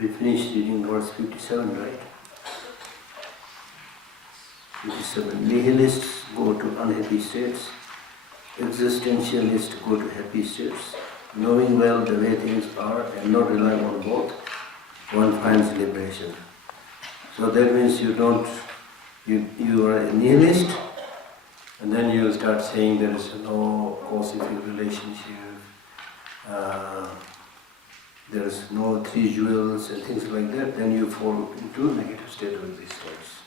We finished reading verse 57, right? 57. Nihilists go to unhappy states. Existentialists go to happy states. Knowing well the way things are and not relying on both, one finds liberation. So that means you are a nihilist, and then you start saying there is no cause-effect relationship, there is no three jewels and things like that, then you fall into a negative state of existence.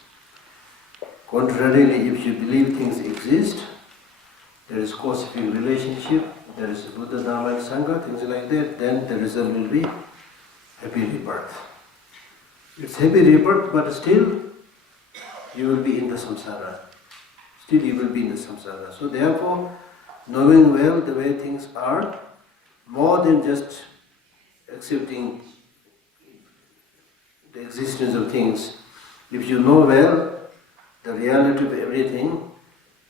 Contrarily, if you believe things exist, there is cause-effect relationship, there is Buddha, Dharma and Sangha, things like that, then the result will be happy rebirth. It's happy rebirth, but still you will be in the samsara. Still you will be in the samsara. So therefore, knowing well the way things are, more than just accepting the existence of things, if you know well the reality of everything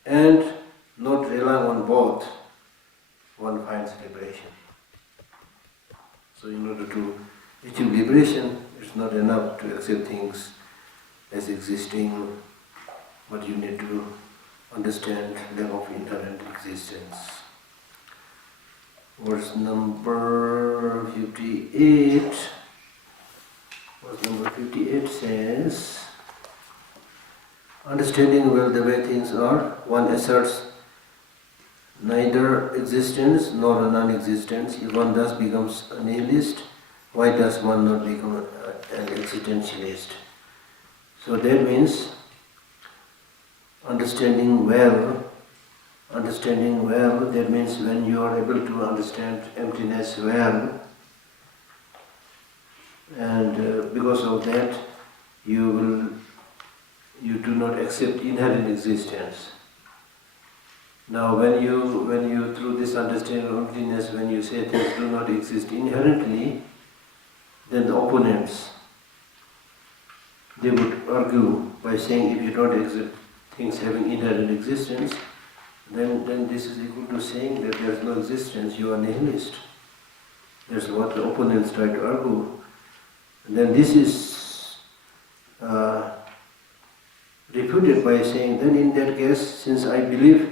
and not relying on both, one finds liberation. So in order to achieve liberation, it's not enough to accept things as existing, but you need to understand lack of inherent existence. Verse number 58. Verse number 58 says, understanding well the way things are, one asserts neither existence nor non-existence. If one thus becomes a nihilist, why does one not become an existentialist? So that means understanding well, that means when you are able to understand emptiness well, and because of that you do not accept inherent existence. Now when you through this understanding of emptiness, when you say things do not exist inherently, then the opponents, they would argue by saying if you don't accept things having inherent existence, then this is equal to saying that there is no existence, you are nihilist. That's what the opponents try to argue. And then this is refuted by saying, then in that case, since I believe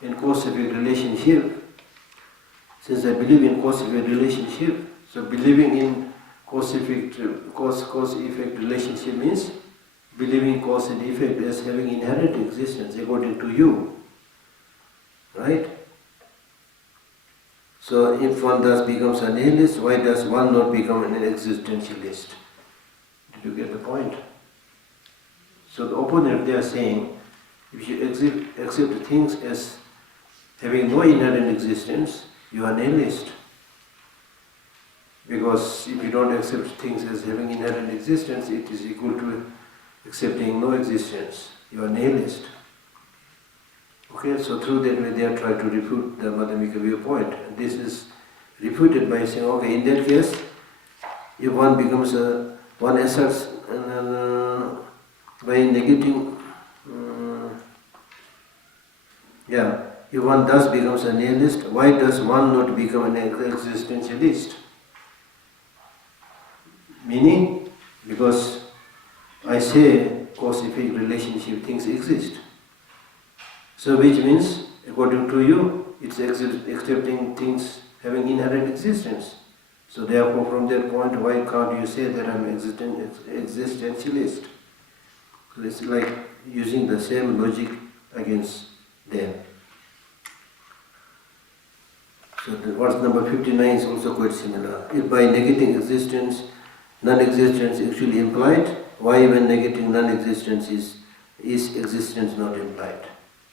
in cause-effect relationship, so believing in cause-effect relationship means believing cause and effect as having inherent existence according to you. Right? So if one thus becomes a nihilist, why does one not become an existentialist? Did you get the point? So the opponent, they are saying, if you accept things as having no inherent existence, you are nihilist. Because if you don't accept things as having inherent existence, it is equal to accepting no existence. You are nihilist. Okay, so through that way they are trying to refute the Madhyamika viewpoint. And this is refuted by saying, okay, in that case, if one becomes one asserts by negating, if one thus becomes a nihilist, why does one not become an existentialist? Meaning, because I say cause-effect relationship, things exist. So which means, according to you, it's accepting things having inherent existence. So therefore, from that point, why can't you say that I'm existentialist? So it's like using the same logic against them. So the verse number 59 is also quite similar. If by negating existence, non-existence actually implied, why when negating non-existence is existence not implied?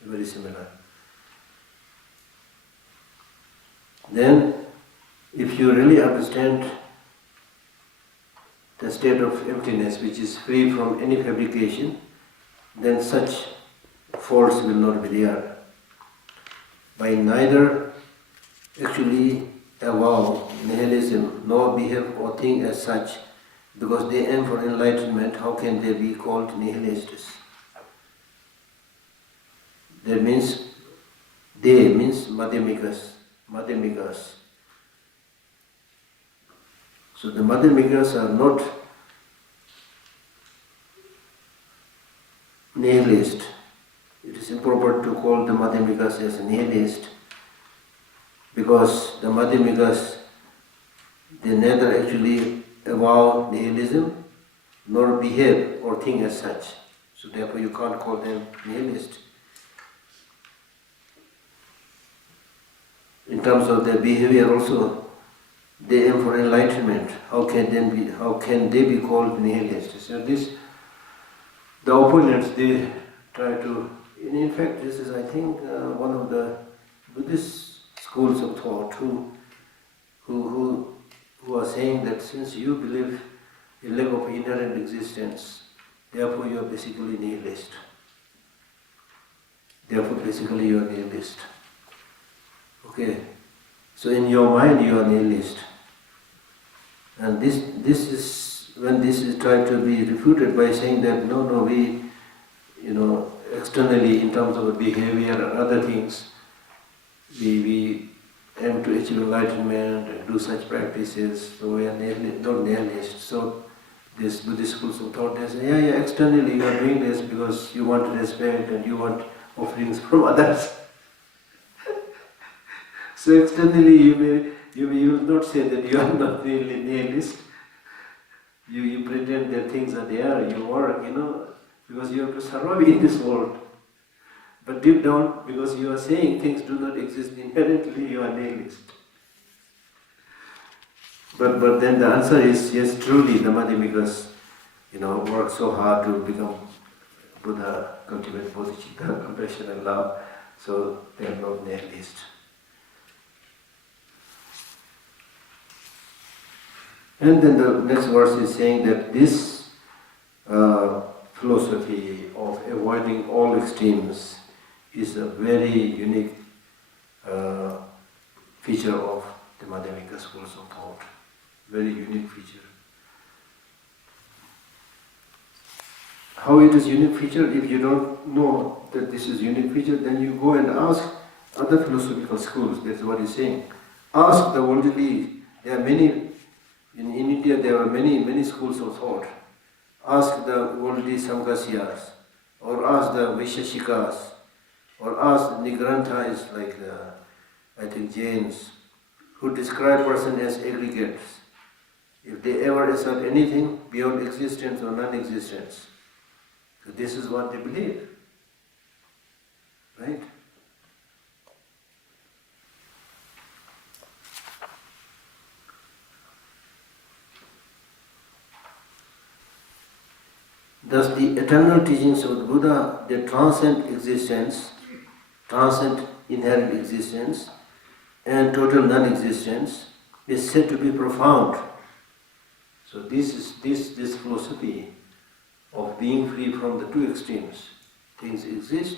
Very similar. Then, if you really understand the state of emptiness which is free from any fabrication, then such force will not be there. By neither actually avow nihilism nor behave or think as such, because they aim for enlightenment, how can they be called nihilists? That means they means Madhyamikas. So the Madhyamikas are not nihilist. It is improper to call the Madhyamikas as nihilist because the Madhyamikas, they neither actually avow nihilism nor behave or think as such. So therefore you can't call them nihilist. In terms of their behavior also, they aim for enlightenment. How can they be called nihilist? So the opponents, they try to, in fact this is I think one of the Buddhist schools of thought who are saying that since you believe in lack of inherent existence, therefore you are basically nihilist. Therefore basically you are nihilist. Okay, so in your mind you are nihilist. And this is, when this is tried to be refuted by saying that no, we, externally in terms of behavior and other things, we aim to achieve enlightenment and do such practices, so we are not nihilist. So this Buddhist schools of thought, they say, externally you are doing this because you want respect and you want offerings from others. So externally you will not say that you are not really nihilist. You pretend that things are there, you work, because you have to survive in this world. But deep down, because you are saying things do not exist inherently, you are nihilist. But then the answer is, yes, truly the Madhyamikas, work so hard to become Buddha, cultivate bodhicitta, compassion and love, so they are not nihilist. And then the next verse is saying that this philosophy of avoiding all extremes is a very unique feature of the Madhyamika schools of thought. Very unique feature. How it is unique feature? If you don't know that this is unique feature, then you go and ask other philosophical schools. That's what he's saying. Ask the worldly. There are many. In India, there are many schools of thought. Ask the worldly Samkasyas, or ask the Vaisheshikas, or ask the Nigranthas like I think Jains, who describe person as aggregates. If they ever assert anything beyond existence or non-existence, so this is what they believe, right? Thus the eternal teachings of the Buddha, they transcend existence, transcend inherent existence, and total non-existence, is said to be profound. So this philosophy of being free from the two extremes. Things exist,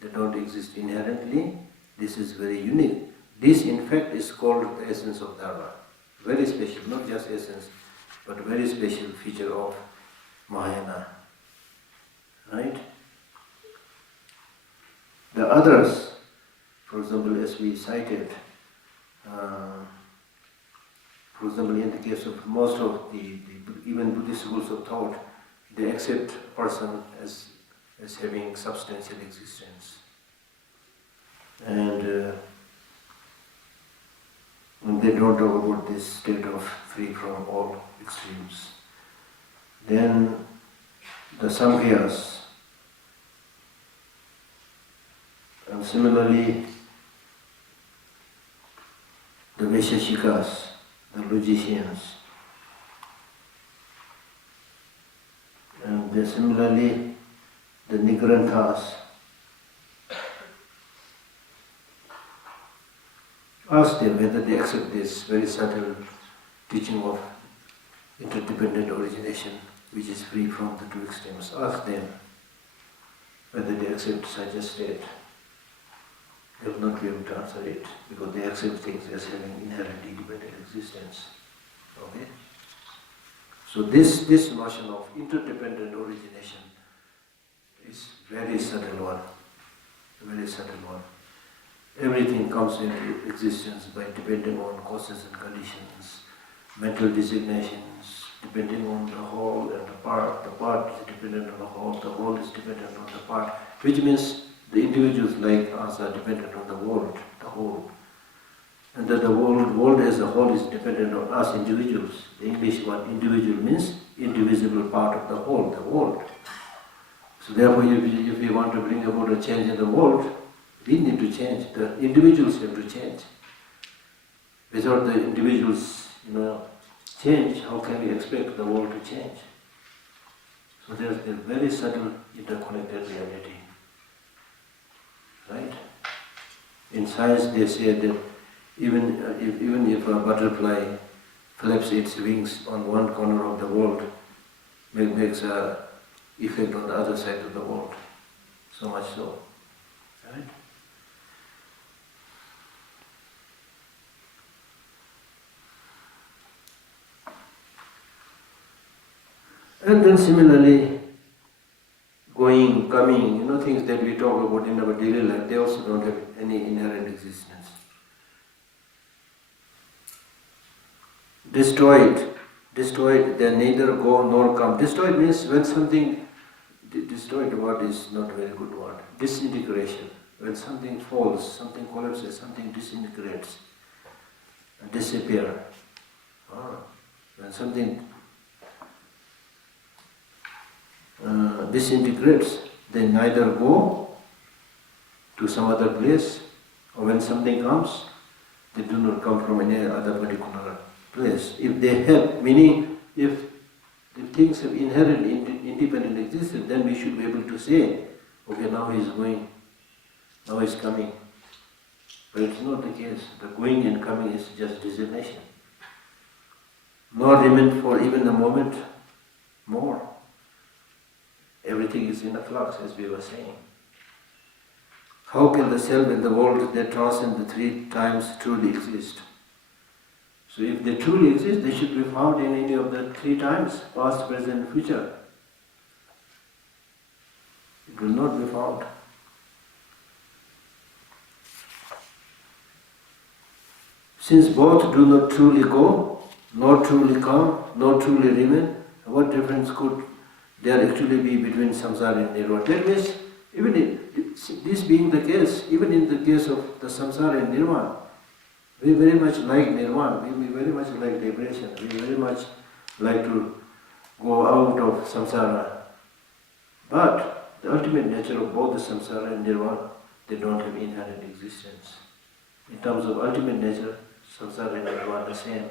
they don't exist inherently. This is very unique. This in fact is called the essence of Dharma. Very special, not just essence, but very special feature of Mahayana. Right? The others, for example, as we cited, for example, in the case of most of the even Buddhist schools of thought, they accept a person as having substantial existence. And they don't talk about this state of free from all extremes. Then the Samkhyas, and similarly the Vaisheshikas, the logicians, and similarly the Nigranthas. Ask them whether they accept this very subtle teaching of interdependent origination, which is free from the two extremes. Ask them whether they accept such a state. They will not be able to answer it because they accept things as having inherently independent existence. Okay? So this notion of interdependent origination is very subtle one. Very subtle one. Everything comes into existence by depending on causes and conditions, mental designations, depending on the whole and the part is dependent on the whole is dependent on the part, which means the individuals like us are dependent on the world, the whole. And that the world as a whole is dependent on us individuals. The English word individual means indivisible part of the whole, the world. So therefore, if we want to bring about a change in the world, we need to change. The individuals have to change. Without the individuals, change, how can we expect the world to change? So there's a very subtle interconnected reality. Right? In science they say that even if a butterfly flaps its wings on one corner of the world, makes an effect on the other side of the world. So much so. Right? And then similarly, going, coming, things that we talk about in our daily life, they also don't have any inherent existence. Destroyed, they neither go nor come. Destroyed means when something, destroyed word is not a very good word. Disintegration. When something falls, something collapses, something disintegrates, disappear. When something disintegrates, they neither go to some other place, or when something comes, they do not come from any other particular place. If they have, meaning if things have inherent independent existence, then we should be able to say, okay, now he is going, now he is coming. But it's not the case. The going and coming is just designation. Nor remain for even a moment more. Everything is in a flux, as we were saying. How can the self and the world that transcend the three times truly exist? So if they truly exist, they should be found in any of the three times, past, present, and future. It will not be found. Since both do not truly go, nor truly come, nor truly remain, what difference could there actually be between samsara and nirvana? That means, even this being the case, even in the case of the samsara and nirvana, we very much like nirvana, we very much like liberation, we very much like to go out of samsara. But the ultimate nature of both the samsara and nirvana, they don't have inherent existence. In terms of ultimate nature, samsara and nirvana are the same.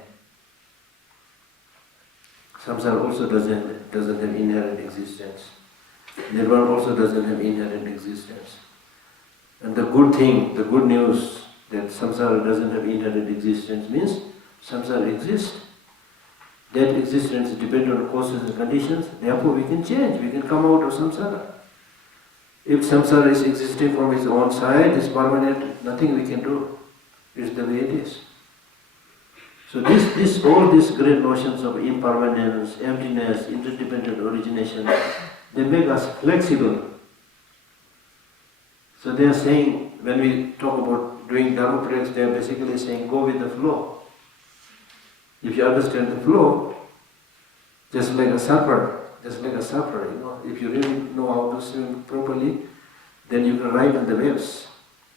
Samsara also doesn't have inherent existence. Nirvana also doesn't have inherent existence. And the good thing, the good news, that samsara doesn't have inherent existence means samsara exists. That existence depends on causes and conditions, therefore we can change, we can come out of samsara. If samsara is existing from its own side, it's permanent, nothing we can do. It's the way it is. So all these great notions of impermanence, emptiness, interdependent origination, they make us flexible. So they are saying, when we talk about doing dharma practice, they are basically saying, go with the flow. If you understand the flow, just like a surfer, if you really know how to swim properly, then you can ride on the waves.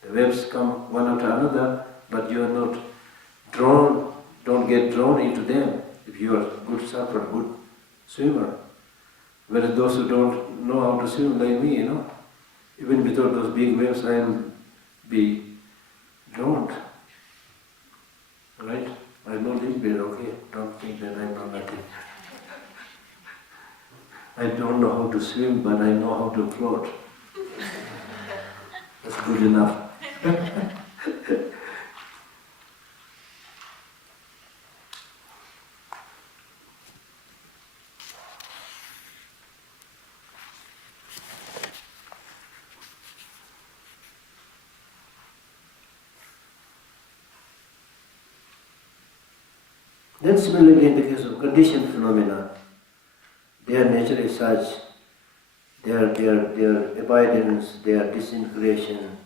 The waves come one after another, but you are not drawn, don't get drawn into them if you are a good surfer, good swimmer. Whereas those who don't know how to swim like me, even without those big waves, I will be drowned. Right? I know this bit, okay? Don't think that I know nothing. I don't know how to swim, but I know how to float. That's good enough. Then similarly in the case of conditioned phenomena, their nature is such, their abidance, their disintegration,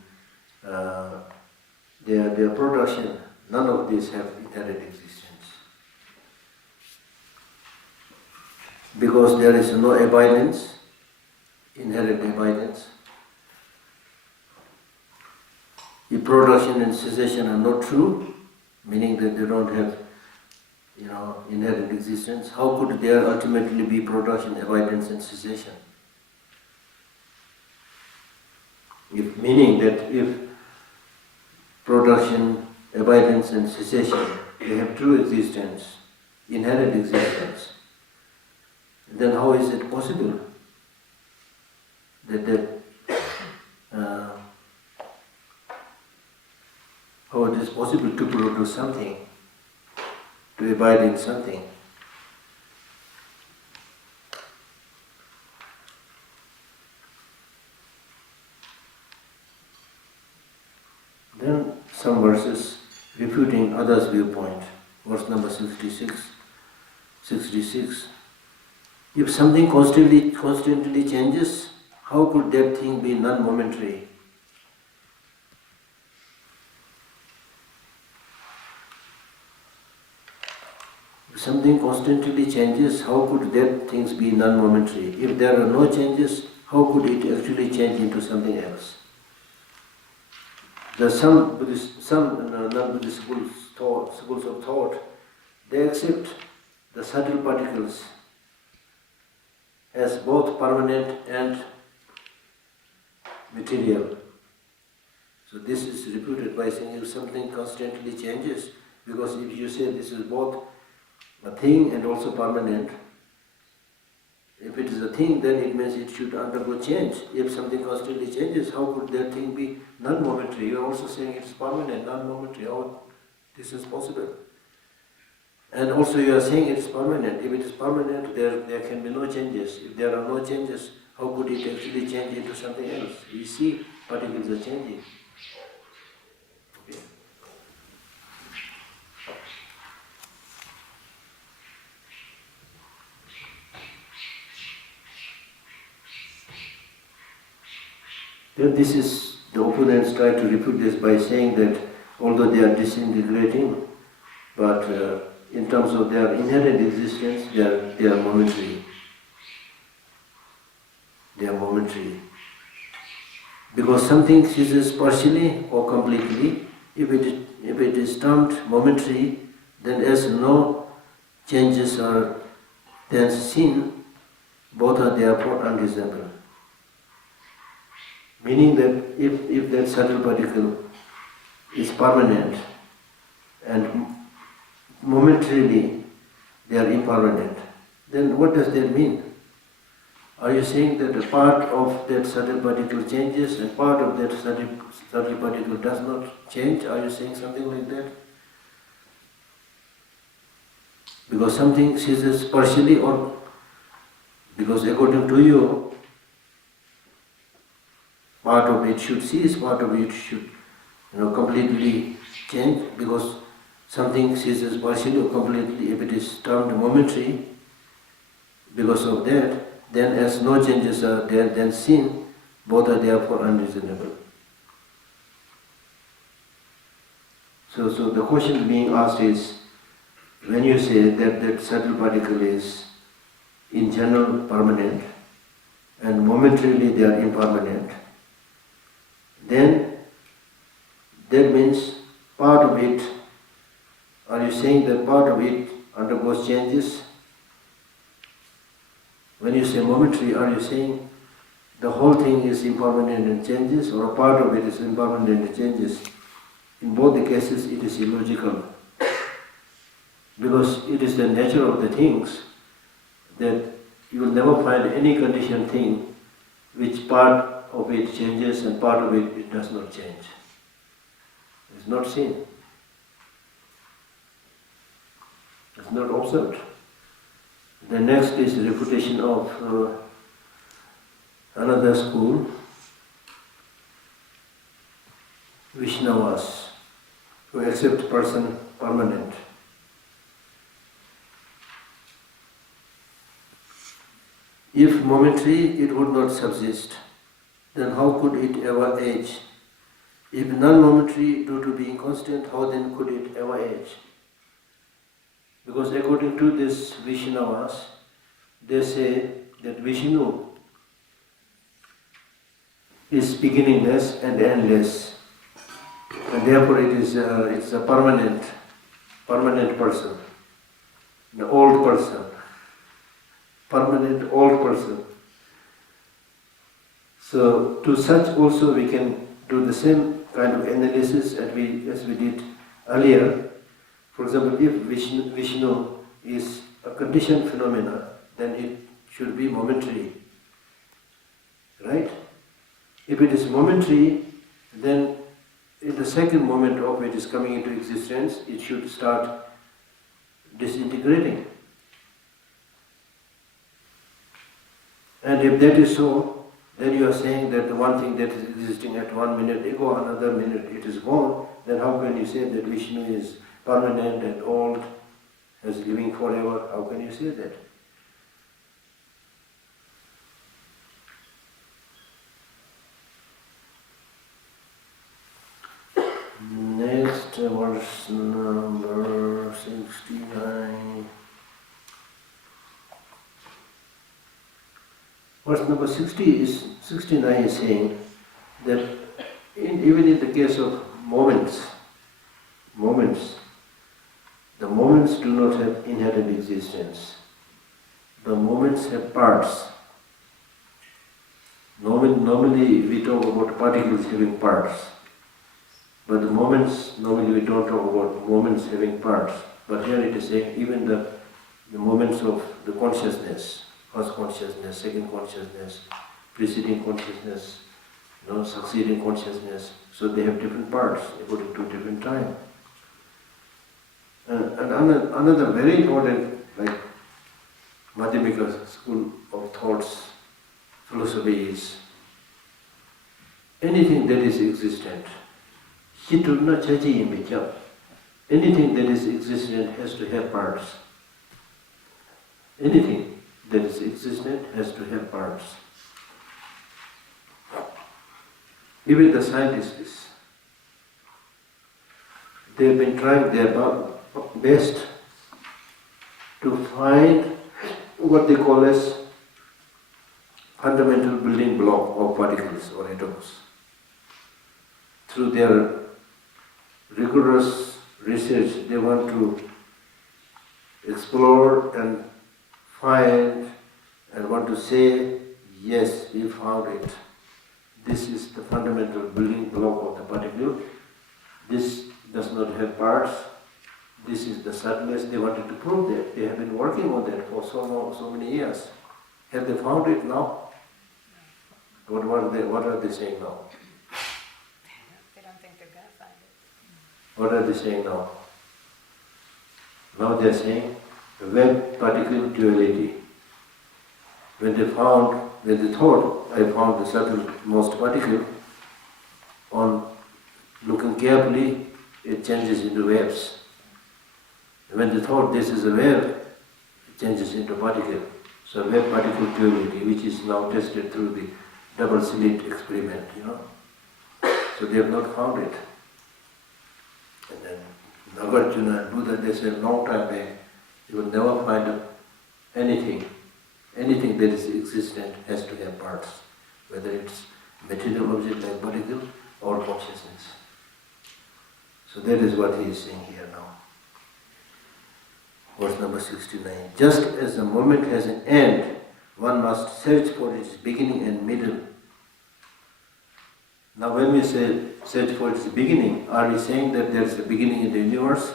their production, none of these have inherent existence. because there is no abidance, inherent abidance. If production and cessation are not true, meaning that they don't have, inherent existence, how could there ultimately be production, abidance and cessation? Meaning that if production, abidance and cessation, they have true existence, inherent existence, then how is it possible how it is possible to produce something, to abide in something? Then some verses refuting others' viewpoint. Verse number 66. If something constantly changes, how could that thing be non-momentary? If something constantly changes, how could that things be non-momentary? If there are no changes, how could it actually change into something else? There are some non-Buddhist schools of thought, they accept the subtle particles as both permanent and material. So this is refuted by saying if something constantly changes, because if you say this is both a thing and also permanent, if it is a thing, then it means it should undergo change. If something constantly changes, how could that thing be non-momentary? You are also saying it is permanent, non-momentary. How this is possible? And also you are saying it is permanent. If it is permanent, there can be no changes. If there are no changes, how could it actually change into something else? We see particles are changing. Okay. Then this is, the opponents try to refute this by saying that although they are disintegrating, but in terms of their inherent existence, they are momentary. They are momentary. Because something ceases partially or completely, if it is termed momentary, then as no changes are then seen, both are therefore undesirable. Meaning that if that subtle particle is permanent and momentarily they are impermanent, then what does that mean? Are you saying that a part of that subtle particle changes and part of that subtle particle does not change? Are you saying something like that? Because something ceases partially, or because according to you, part of it should cease, part of it should completely change, because something ceases partially or completely if it is termed momentary. Because of that, then as no changes are there then seen, both are therefore unreasonable. So the question being asked is, when you say that subtle particle is in general permanent and momentarily they are impermanent, then that means part of it, are you saying that part of it undergoes changes? When you say momentary, are you saying the whole thing is impermanent and changes, or a part of it is impermanent and changes? In both the cases it is illogical, because it is the nature of the things that you will never find any conditioned thing which part of it changes and part of it does not change. It's not seen. It's not observed. The next is refutation of another school, Vaishnavas, who accept person permanent. If momentary, it would not subsist, then how could it ever age? If non-momentary, due to being constant, how then could it ever age? Because according to this Vaishnavas, they say that Vishnu is beginningless and endless, and therefore it's a permanent person, an old person, permanent old person. So to such also we can do the same kind of analysis as we did earlier. For example, if Vishnu is a conditioned phenomena, then it should be momentary, right? If it is momentary, then in the second moment of it is coming into existence, it should start disintegrating. And if that is so, then you are saying that the one thing that is existing at 1 minute ago, another minute it is gone, then how can you say that Vishnu is permanent and old, is living forever? How can you say that? Next, verse number 69. Verse number 69 is saying that even in the case of moments, the moments do not have inherent existence. The moments have parts. Normally we talk about particles having parts, but the moments, normally we don't talk about moments having parts. But here it is saying even the moments of the consciousness, first consciousness, second consciousness, preceding consciousness, succeeding consciousness, so they have different parts according to different time. And another very important, like Madhyamika school of thoughts, philosophy is anything that is existent. Anything that is existent has to have parts. Anything that is existent has to have parts. Even the scientists, they have been trying their best to find what they call as fundamental building block of particles or atoms. Through their rigorous research, they want to explore and find and want to say, yes, we found it. This is the fundamental building block of the particle. This does not have parts. This is the subtlest. They wanted to prove that. They have been working on that for so many years. Have they found it now? What are they saying now? They don't think they're going to find it. What are they saying now? Now they are saying wave-particle duality. When they thought, I found the subtlemost particle, on looking carefully, it changes into waves. When they thought this is a wave, it changes into particle. So wave-particle duality, which is now tested through the double-slit experiment, So they have not found it. And then Nagarjuna and Buddha, they said long time back, you will never find anything that is existent has to have parts, whether it's material object like particle or consciousness. So that is what he is saying here now. Verse number 69. Just as the moment has an end, one must search for its beginning and middle. Now when we say search for its beginning, are we saying that there is a beginning in the universe?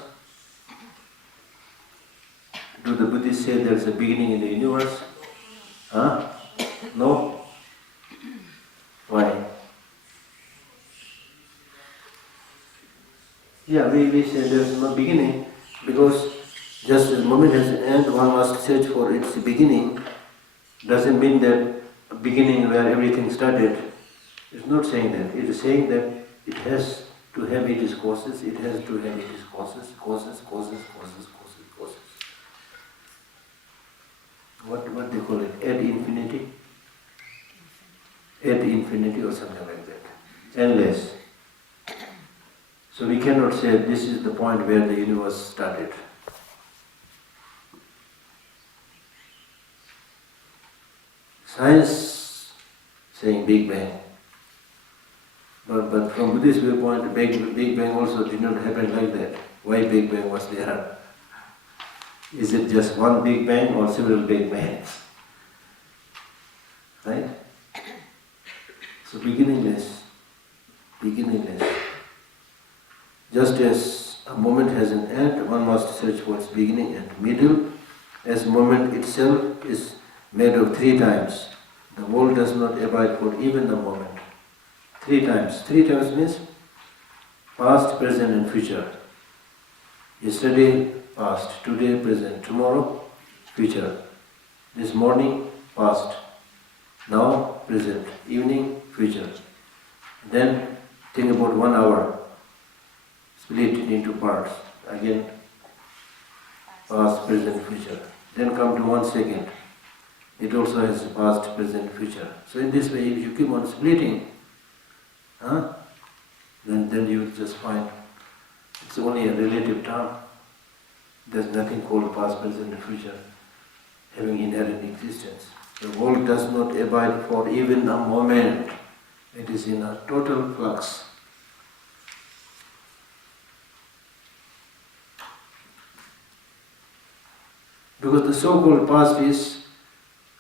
Do the Buddhists say there is a beginning in the universe? Huh? No? Why? Yeah, we say there is no beginning because just as the moment has an end, one must search for its beginning. Doesn't mean that a beginning where everything started. It's not saying that. It is saying that it has to have its causes, it has to have its causes. What they call it? Ad infinity? Ad infinity or something like that. Endless. So we cannot say this is the point where the universe started. science saying Big Bang. But from Buddhist viewpoint, Big Bang also did not happen like that. Why Big Bang was there? Is it just one Big Bang or several Big Bangs? Right? So beginningless. Just as a moment has an end, one must search for its beginning and middle, as moment itself is made of 3 times. The world does not abide for even a moment. 3 times. 3 times means past, present and future. Yesterday, past. Today, present. Tomorrow, future. This morning, past. Now, present. Evening, future. Then think about 1 hour. Split it into parts. Again, past, present, future. Then come to 1 second. It also has past, present, future. So in this way, if you keep on splitting, then you just find it's only a relative term. There's nothing called past, present, and future having inherent existence. The world does not abide for even a moment. It is in a total flux. Because the so-called past is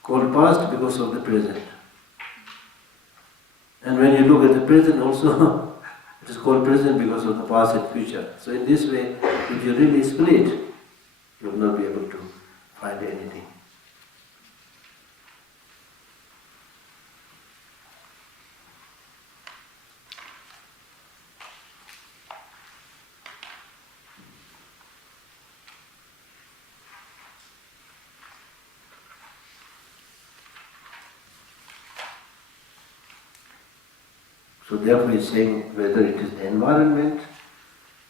called past because of the present. And when you look at the present also, it is called present because of the past and future. So in this way, if you really split, you will not be able to find anything. So therefore he is saying whether it is the environment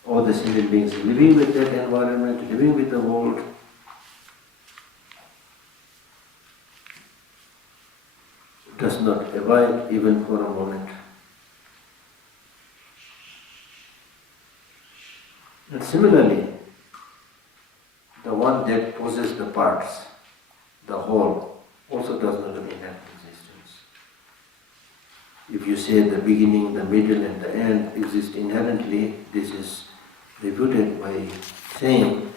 or the sentient beings living with that environment, living with the world, does not abide even for a moment. And similarly, the one that possesses the parts, the whole, also does not have inherent existence. If you say the beginning, the middle and the end exist inherently, this is refuted by saying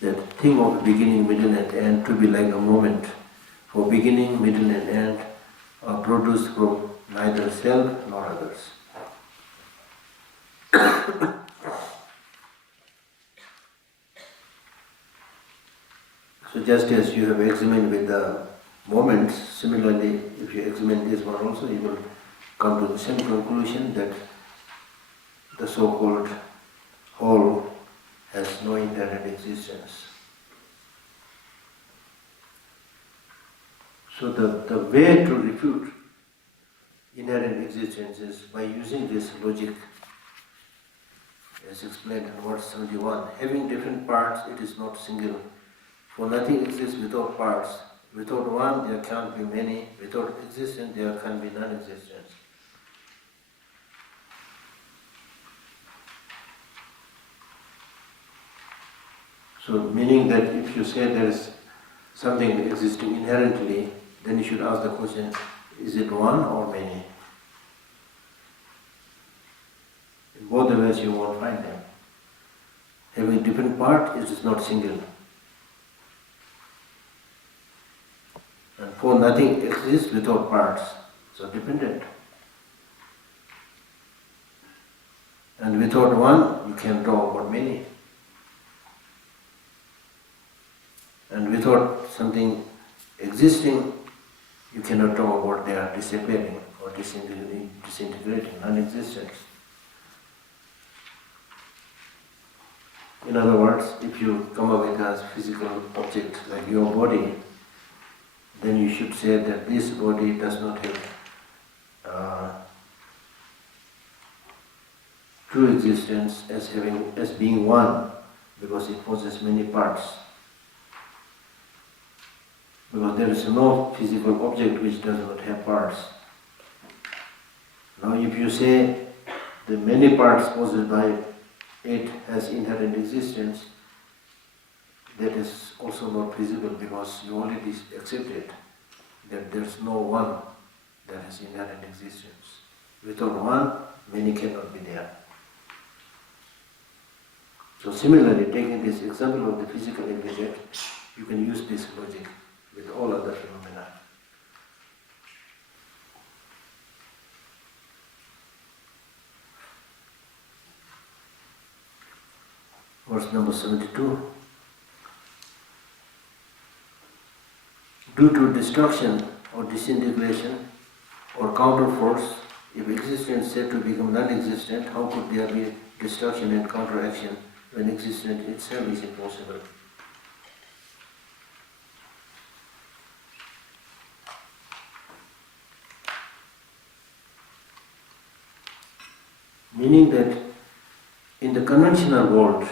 that think of beginning, middle and end to be like a moment. For beginning, middle and end are produced from neither self nor others. So just as you have examined with the moments, similarly if you examine this one also, you will come to the same conclusion that the so-called whole has no inherent existence. So the way to refute inherent existence is by using this logic as explained in verse 71. Having different parts, it is not single. For nothing exists without parts. Without one, there can't be many. Without existence, there can be non-existence. So meaning that if you say there is something existing inherently, then you should ask the question, is it one or many? In both the ways you won't find them. Having different parts, it is not single. And for nothing exists without parts, so dependent. And without one, you can talk about many. And without something existing, you cannot talk about their disappearing or disintegrating, non-existence. In other words, if you come up with a physical object like your body, then you should say that this body does not have true existence as being one, because it possesses many parts. Because there is no physical object which does not have parts. Now if you say the many parts possessed by it has inherent existence, that is also not feasible because you already accept it. that there's no one that has inherent existence. Without one, many cannot be there. So similarly, taking this example of the physical aggregate, you can use this logic with all other phenomena. Verse number 72. Due to destruction or disintegration or counterforce, if existence is said to become non-existent, how could there be destruction and counteraction when existence itself is impossible? Meaning that in the conventional world,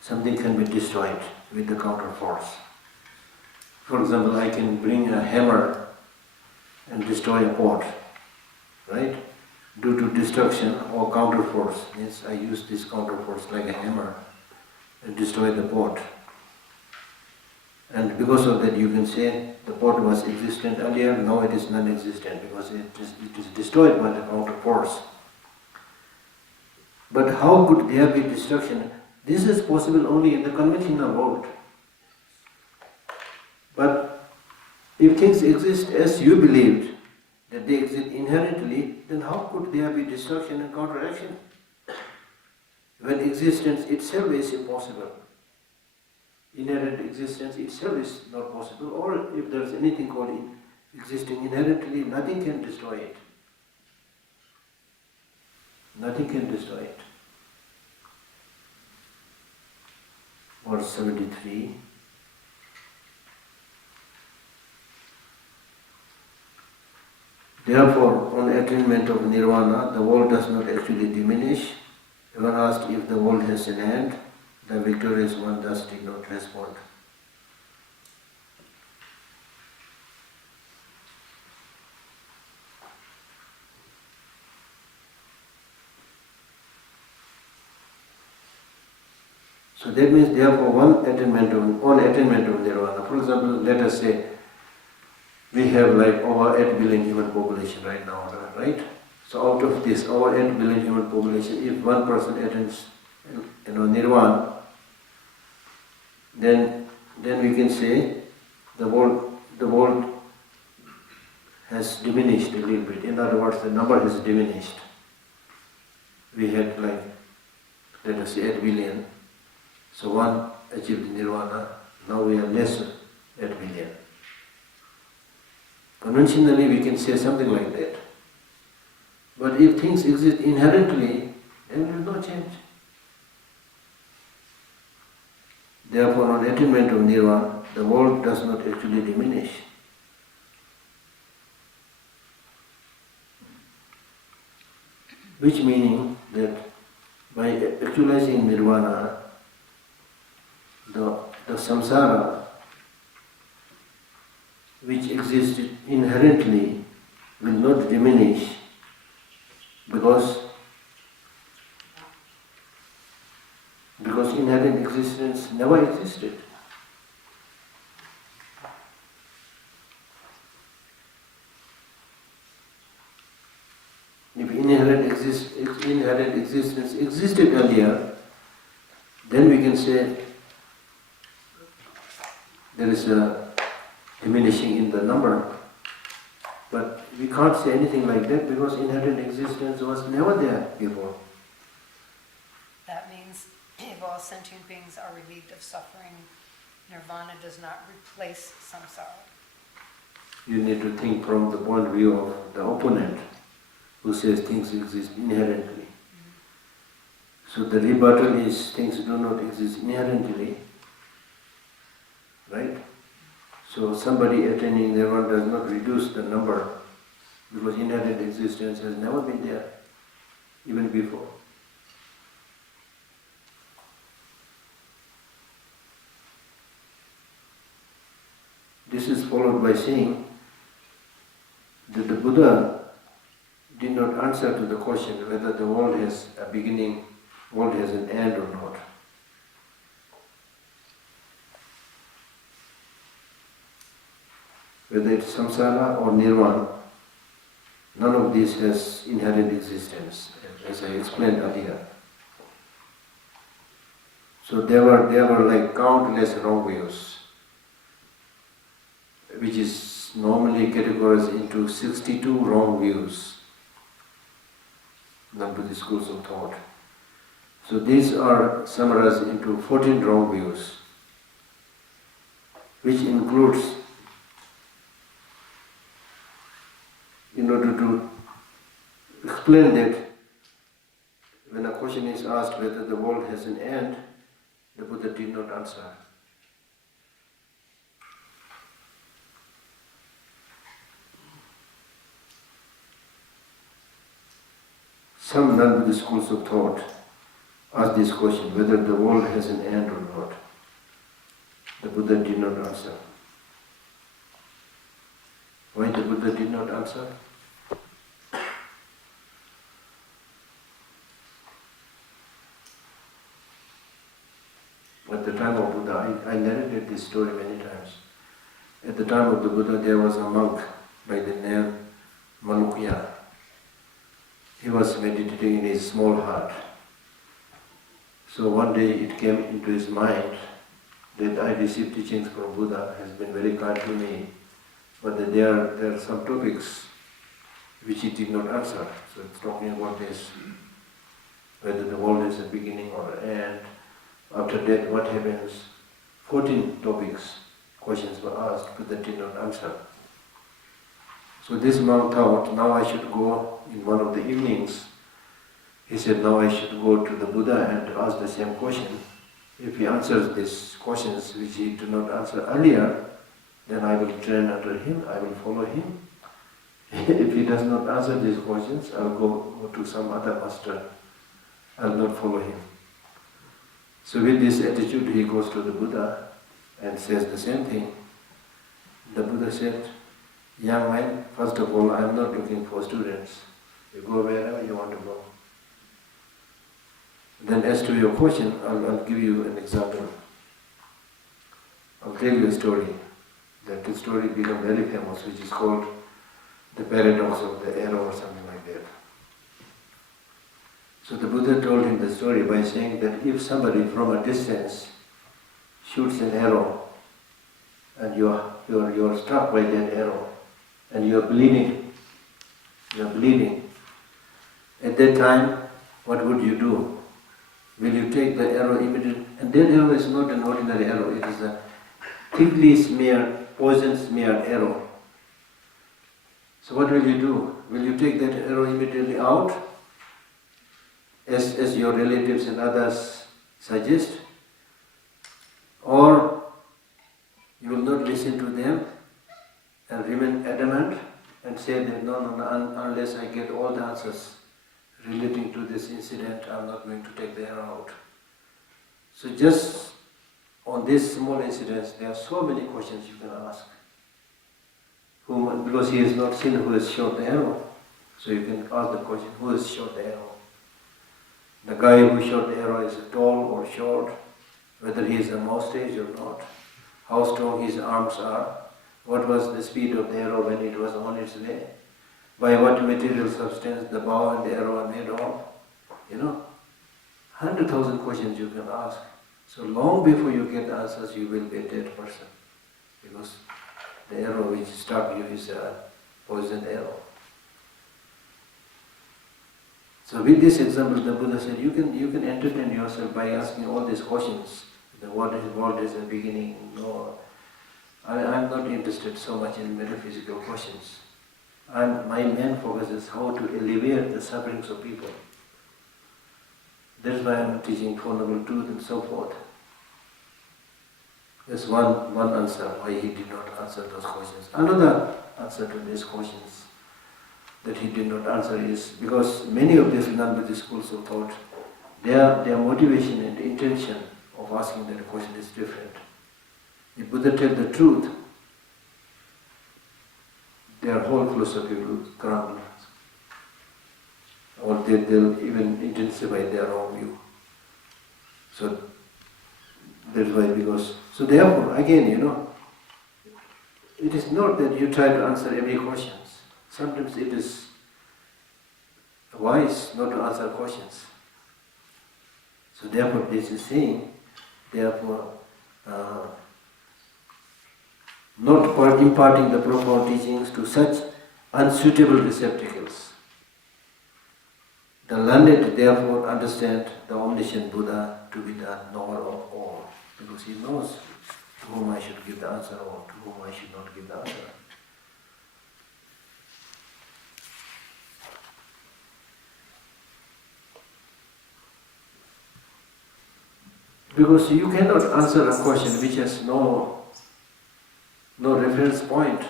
something can be destroyed with the counterforce. For example, I can bring a hammer and destroy a pot, right? Due to destruction or counterforce, means I use this counterforce like a hammer and destroy the pot. And because of that, you can say the pot was existent earlier, now it is non-existent because it is destroyed by the counterforce. But how could there be destruction? This is possible only in the conventional world. But if things exist as you believed, that they exist inherently, then how could there be destruction and counteraction? When existence itself is impossible. Inherent existence itself is not possible, or if there is anything called existing inherently, nothing can destroy it. Nothing can destroy it. Verse 73. Therefore, on attainment of nirvana, the world does not actually diminish. When asked if the world has an end, the victorious one thus did not respond. So that means therefore on attainment of nirvana, for example, let us say we have like over 8 billion human population right now, right? So out of this over 8 billion human population, if one person attains nirvana, then we can say the world has diminished a little bit. In other words, the number has diminished. We had like, let us say 8 billion. So one achieved nirvana, now we are less than 8 billion. Conventionally we can say something like that. But if things exist inherently, then there is no change. Therefore, on attainment of nirvana, the world does not actually diminish. Which meaning that by actualizing nirvana, the samsara, which exists inherently, will not diminish because inherent existence never existed. If inherent existence existed earlier, then we can say there is a diminishing in the number. But we can't say anything like that because inherent existence was never there before. That means if all sentient beings are relieved of suffering, nirvana does not replace samsara. You need to think from the point of view of the opponent who says things exist inherently. So the rebuttal is things do not exist inherently, right? So somebody attaining nirvana does not reduce the number because inherent existence has never been there, even before. This is followed by saying that the Buddha did not answer to the question whether the world has a beginning, world has an end or not. whether it's samsara or nirvana, none of this has inherent existence, as I explained earlier. So there were like countless wrong views, which is normally categorized into 62 wrong views in the Buddhist schools of thought. So these are summarized into 14 wrong views, which includes, in order to explain that when a question is asked whether the world has an end, the Buddha did not answer. Some non-Buddhist schools of thought ask this question, whether the world has an end or not. The Buddha did not answer. Why the Buddha did not answer? At the time of Buddha, I narrated this story many times. At the time of the Buddha, there was a monk by the name Malukya. He was meditating in his small hut. So one day it came into his mind that I received teachings from Buddha, has been very kind to me, but that there are some topics which he did not answer. So it's talking about this, whether the world is a beginning or an end, after death what happens. 14 topics, questions were asked, but they did not answer. So this monk thought, now I should go in one of the evenings. He said, now I should go to the Buddha and ask the same question. If he answers these questions which he did not answer earlier, then I will train under him, I will follow him. If he does not answer these questions, I will go to some other master. I will not follow him. So with this attitude, he goes to the Buddha and says the same thing. The Buddha said, young man, first of all, I am not looking for students. You go wherever you want to go. Then as to your question, I'll give you an example. I'll tell you a story. That story became very famous, which is called the paradox of the arrow or something like that. So the Buddha told him the story by saying that if somebody from a distance shoots an arrow and you're struck by that arrow and you're bleeding, at that time, what would you do? Will you take the arrow immediately? And that arrow is not an ordinary arrow, it is a thickly smeared, poison smeared arrow. So what will you do? Will you take that arrow immediately out, as your relatives and others suggest? Or you will not listen to them and remain adamant and say that no, unless I get all the answers relating to this incident, I'm not going to take the arrow out. So just on this small incident, there are so many questions you can ask. Because he has not seen who has shot the arrow, so you can ask the question, who has shot the arrow? The guy who shot the arrow is tall or short, whether he is a moustache or not, how strong his arms are, what was the speed of the arrow when it was on its way, by what material substance the bow and the arrow are made of. 100,000 questions you can ask. So long before you get answers, you will be a dead person, because the arrow which struck you is a poisoned arrow. So with this example, the Buddha said, you can entertain yourself by asking all these questions. The world is a beginning. No, I'm not interested so much in metaphysical questions. My main focus is how to alleviate the sufferings of people. That's why I'm teaching Four Noble Truth and so forth. That's one answer why he did not answer those questions. Another answer to these questions that he did not answer is because many of these non-Buddhist schools of thought, their motivation and intention of asking that question is different. If Buddha tell the truth, their whole philosophy will crumble, or they'll even intensify their own view. So that's why, so therefore, again, it is not that you try to answer every question. Sometimes it is wise not to answer questions. So therefore this is saying, therefore not imparting the profound teachings to such unsuitable receptacles. The learned therefore understand the omniscient Buddha to be the knower of all, because he knows to whom I should give the answer or to whom I should not give the answer. Because you cannot answer a question which has no reference point.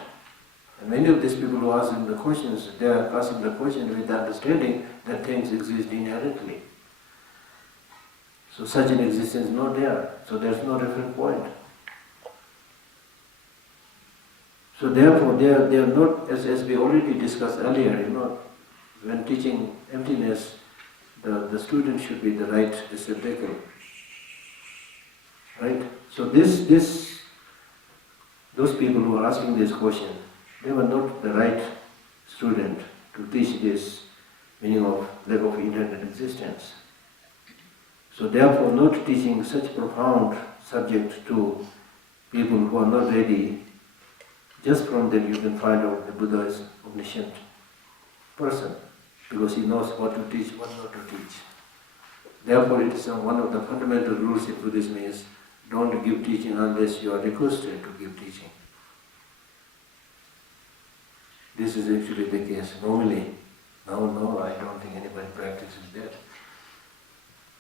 And many of these people who are asking the questions, they are asking the question with the understanding that things exist inherently. So such an existence is not there. So there is no reference point. So therefore they are not, as we already discussed earlier, when teaching emptiness, the student should be the right receptacle. Right? So those people who are asking this question, they were not the right student to teach this meaning of lack of inherent existence. So therefore not teaching such profound subject to people who are not ready, just from them you can find out the Buddha is omniscient person, because he knows what to teach, what not to teach. Therefore it is one of the fundamental rules in Buddhism is, don't give teaching unless you are requested to give teaching. This is actually the case. Normally, no, I don't think anybody practices that.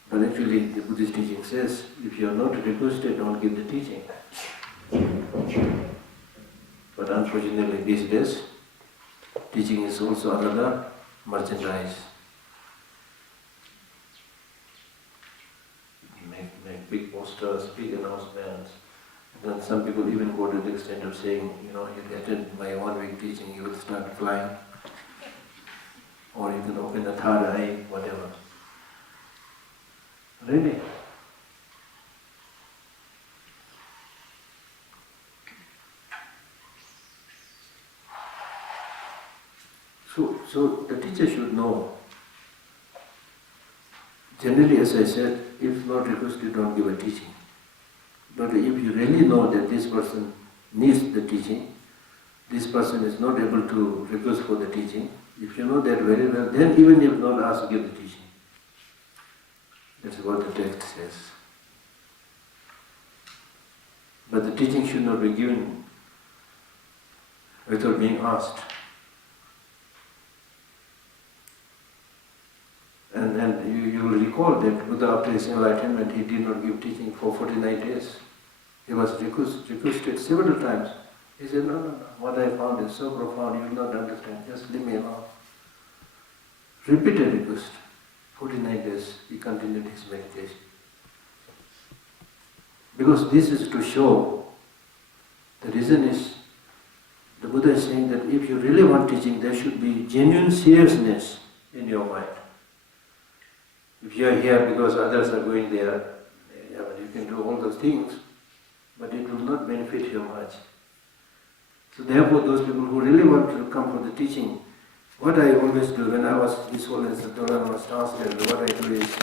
But actually, the Buddhist teaching says, if you are not requested, don't give the teaching. But unfortunately, these days, teaching is also another merchandise. Make big posters, big announcements. And some people even go to the extent of saying, you attend my 1 week teaching, you will start flying. Or you can open the third eye, whatever. Really? So the teacher should know. Generally, as I said, if not requested, don't give a teaching. But if you really know that this person needs the teaching, this person is not able to request for the teaching, if you know that very well, then even if not asked, give the teaching. That's what the text says. But the teaching should not be given without being asked. And you will recall that Buddha, after his enlightenment, he did not give teaching for 49 days. He was requested several times. He said, no, what I found is so profound, you will not understand, just leave me alone. Repeated request. 49 days, he continued his meditation. Because this is to show, the reason is, the Buddha is saying that if you really want teaching, there should be genuine seriousness in your mind. If you are here because others are going there, you can do all those things, but it will not benefit you much. So therefore, those people who really want to come for the teaching, what I always do when I was His Holiness, the Dalai Lama translator, what I do is,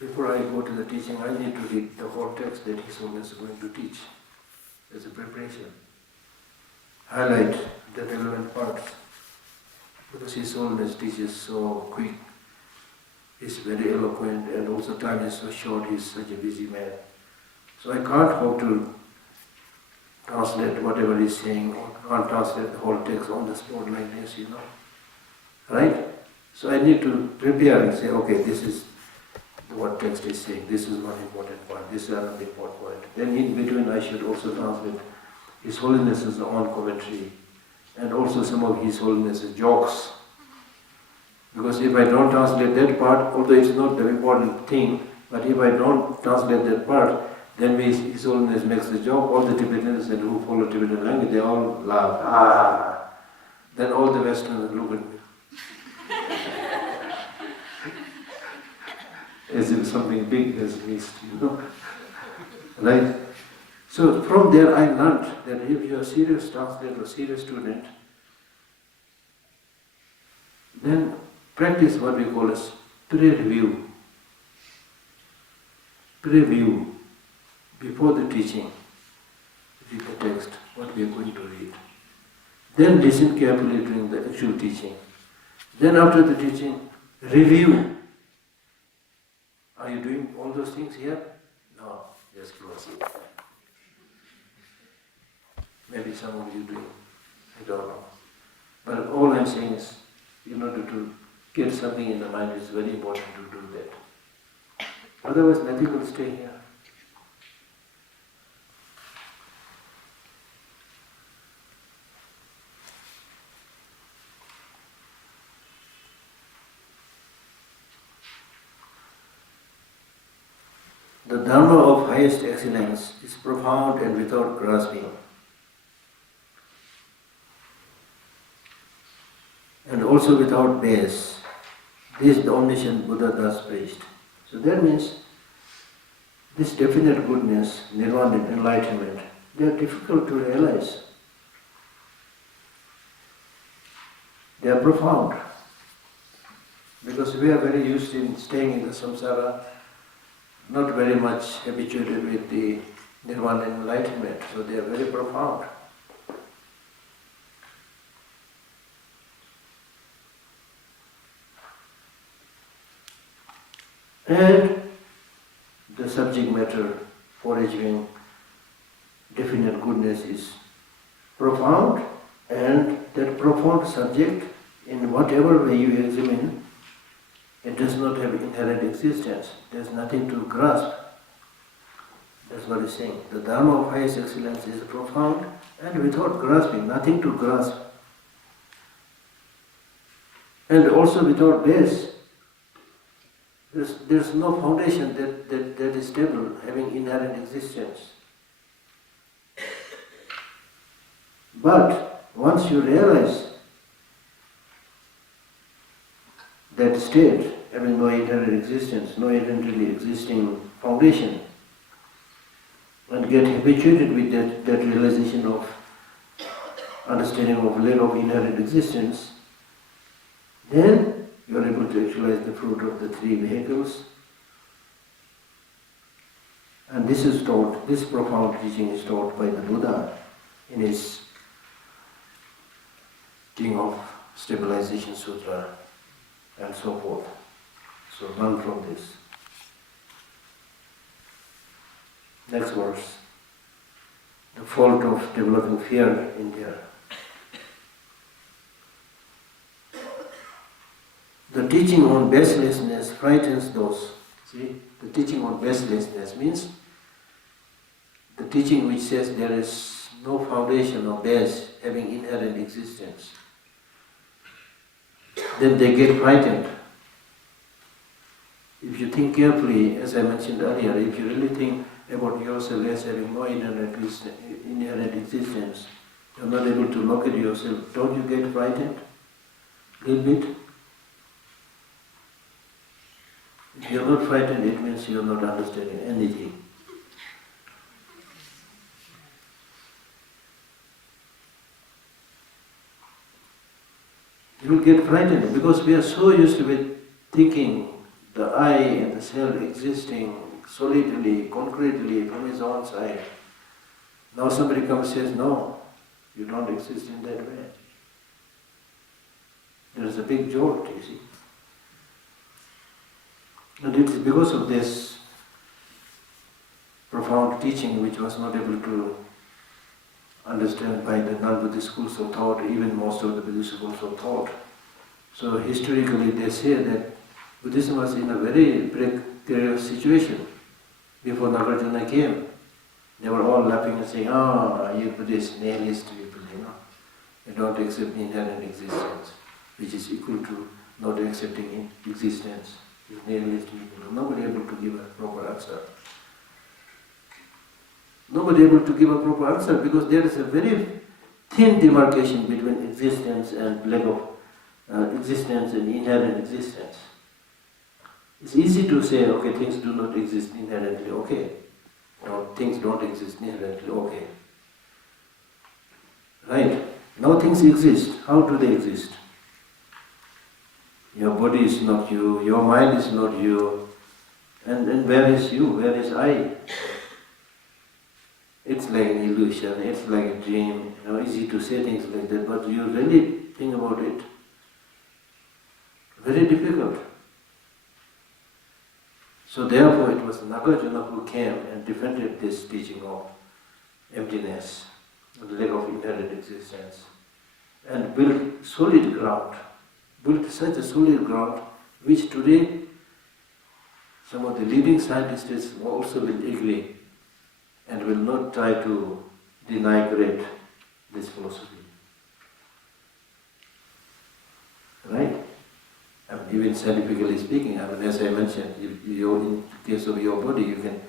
before I go to the teaching, I need to read the whole text that His Holiness is going to teach as a preparation. Highlight the relevant parts, because His Holiness teaches so quick. He's very eloquent, and also time is so short, he's such a busy man. So I can't hope to translate whatever he's saying, or can't translate the whole text on the spot like this, Right? So I need to prepare and say, okay, this is what text is saying, this is one important point, this is another important point. Then in between I should also translate His Holiness's own commentary, and also some of His Holiness's jokes. Because if I don't translate that part, although it's not the important thing, but if I don't translate that part, then His Holiness makes a joke, all the Tibetans and who follow Tibetan language, they all laugh. Ah! Then all the Westerners look at me. As if something big has missed, Right? So from there I learned that if you are a serious translator or serious student, then practice what we call as pre-review. Preview before the teaching. Read the text, what we are going to read. Then listen carefully during the actual teaching. Then after the teaching, review. Are you doing all those things here? No, just close it. Maybe some of you doing, I don't know. But all I'm saying is, in order to get something in the mind, it's very important to do that. Otherwise, nothing will stay here. The Dharma of highest excellence is profound and without grasping, and also without base. This the omniscient Buddha thus preached. So that means this definite goodness, nirvana and enlightenment, they are difficult to realize. They are profound. Because we are very used in staying in the samsara, not very much habituated with the nirvana and enlightenment, so they are very profound. And the subject matter for achieving definite goodness is profound, and that profound subject, in whatever way you examine, it does not have inherent existence. There is nothing to grasp. That's what he's saying. The Dharma of highest excellence is profound and without grasping, nothing to grasp. And also without base. There's no foundation that is stable, having inherent existence. But once you realize that state, having no inherent existence, no inherently existing foundation, and get habituated with that realization of understanding of lack of inherent existence, then you are able to actualize the fruit of the three vehicles. And this is taught, this profound teaching is taught by the Buddha in his King of Stabilization Sutra and so forth. So learn from this. Next verse. The fault of developing fear in India. The teaching on baselessness frightens those. See, the teaching on baselessness means the teaching which says there is no foundation or base having inherent existence. Then they get frightened. If you think carefully, as I mentioned earlier, if you really think about yourself as having no inherent existence, you're not able to look at yourself, don't you get frightened? A little bit? If you're not frightened, it means you're not understanding anything. You will get frightened because we are so used to it thinking the I and the self existing solidly, concretely from his own side. Now somebody comes and says, no, you don't exist in that way. There is a big jolt, you see. And it is because of this profound teaching which was not able to understand by the non-Buddhist schools of thought, even most of the Buddhist schools of thought. So historically they say that Buddhism was in a very precarious situation before Nagarjuna came. They were all laughing and saying, you Buddhist nihilist people, you don't accept inherent existence, which is equal to not accepting existence. Nihilist people, nobody able to give a proper answer. Nobody able to give a proper answer because there is a very thin demarcation between existence and lack of existence and inherent existence. It's easy to say, okay, things do not exist inherently, okay. or things don't exist inherently, okay. Right? Now things exist. How do they exist? Your body is not you, your mind is not you, and where is you? Where is I? It's like an illusion, it's like a dream, easy to say things like that, but you really think about it, very difficult. So therefore it was Nagarjuna who came and defended this teaching of emptiness, the lack of inherent existence, and built solid ground, built such a solid ground which today some of the leading scientists also will agree and will not try to denigrate this philosophy. Right? Even scientifically speaking, as I mentioned, in case of your body, you can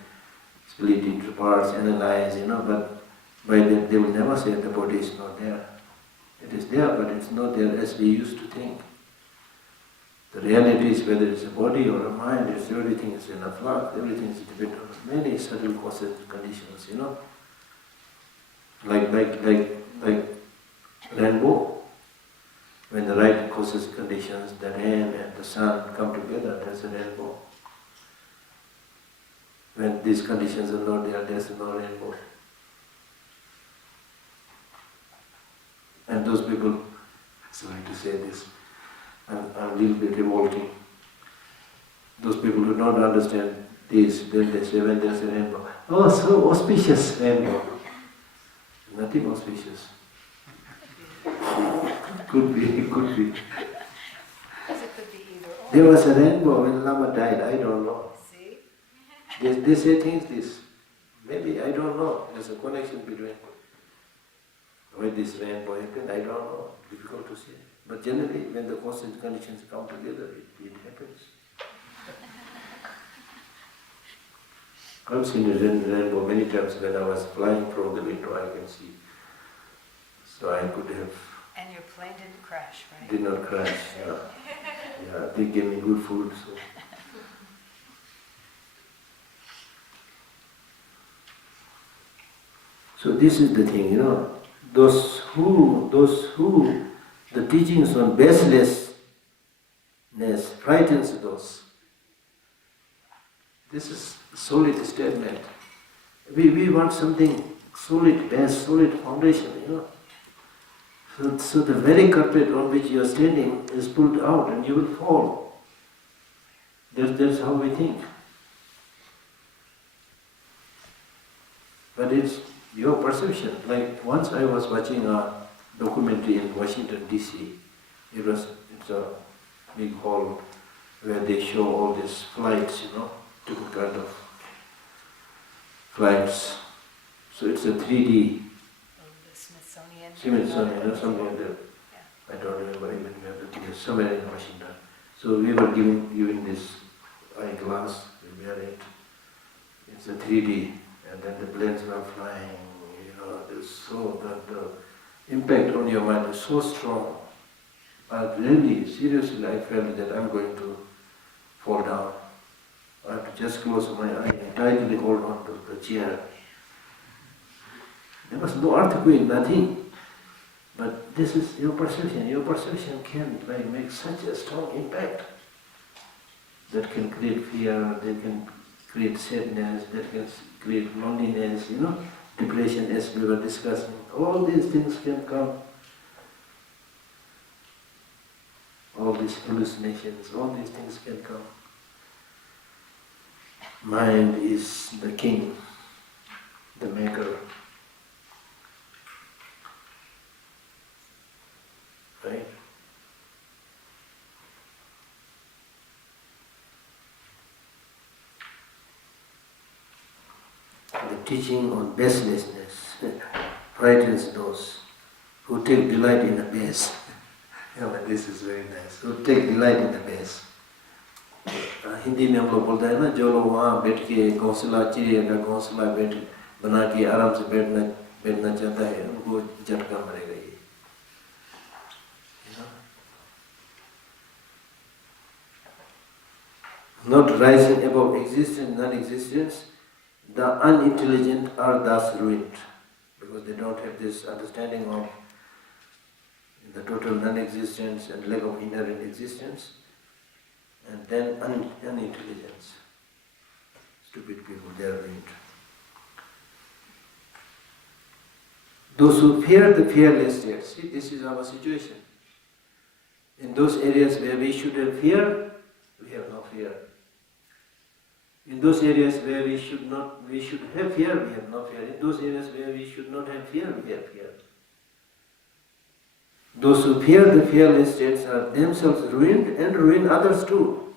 split into parts, analyze, but by then they will never say the body is not there. It is there, but it's not there as we used to think. The reality is whether it's a body or a mind, everything is in a flux, everything is dependent on many subtle causes and conditions, Like rainbow. When the right causes and conditions, the rain and the sun come together, there's a rainbow. When these conditions are not there, there's no rainbow. And those people, sorry to say this, I'm a little bit revolting. Those people who don't understand this, then they say when there's a rainbow, oh, so auspicious rainbow. Nothing auspicious. Could be. Because it could be either or. There was a rainbow when Lama died, I don't know. See? They say things this. Maybe, I don't know. There's a connection between why this rainbow happened, I don't know. Difficult to say. But generally, when the causes and conditions come together, it happens. I've seen a rainbow many times when I was flying from the window, I can see. So I could have... And your plane didn't crash, right? Did not crash, yeah. Yeah, they gave me good food, so... So this is the thing, those who, the teachings on baselessness frightens those. This is a solid statement. We want something solid base, solid foundation, So the very carpet on which you are standing is pulled out and you will fall. That's how we think. But it's your perception. Like once I was watching a documentary in Washington DC. It's a big hall where they show all these flights, different kind of flights. So it's a 3D. Smithsonian, something like that. Yeah. I don't remember even where the thing is, somewhere in Washington. So we were given this eyeglass, we wear it. It's a 3D, and then the planes were flying, the impact on your mind is so strong. But really, seriously, I felt that I'm going to fall down. I have to just close my eye and tightly hold on to the chair. There was no earthquake, nothing. But this is your perception. Your perception can make such a strong impact that can create fear, that can create sadness, that can create loneliness, depression as we were discussing. All these things can come. All these hallucinations, all these things can come. Mind is the king, the maker. Right? The teaching on baselessness frightens those who take delight in the base. This is very nice. Who take delight in the base. Hindi में हम लोग बोलते हैं ना, जो लोग वहाँ बैठ के घोंसला चिड़िया का घोंसला बना के आराम से बैठना चाहता है, उनको झटका मरेगा ये. Not rising above existence, non-existence, The unintelligent are thus ruined, because they don't have this understanding of the total non-existence and lack of inherent existence, and then unintelligence. Stupid people, they are ruined. Those who fear the fearless state, see, this is our situation. In those areas where we should have fear, we have no fear. In those areas where we should have fear, we have no fear. In those areas where we should not have fear, we have fear. Those who fear the fearless states are themselves ruined and ruin others too.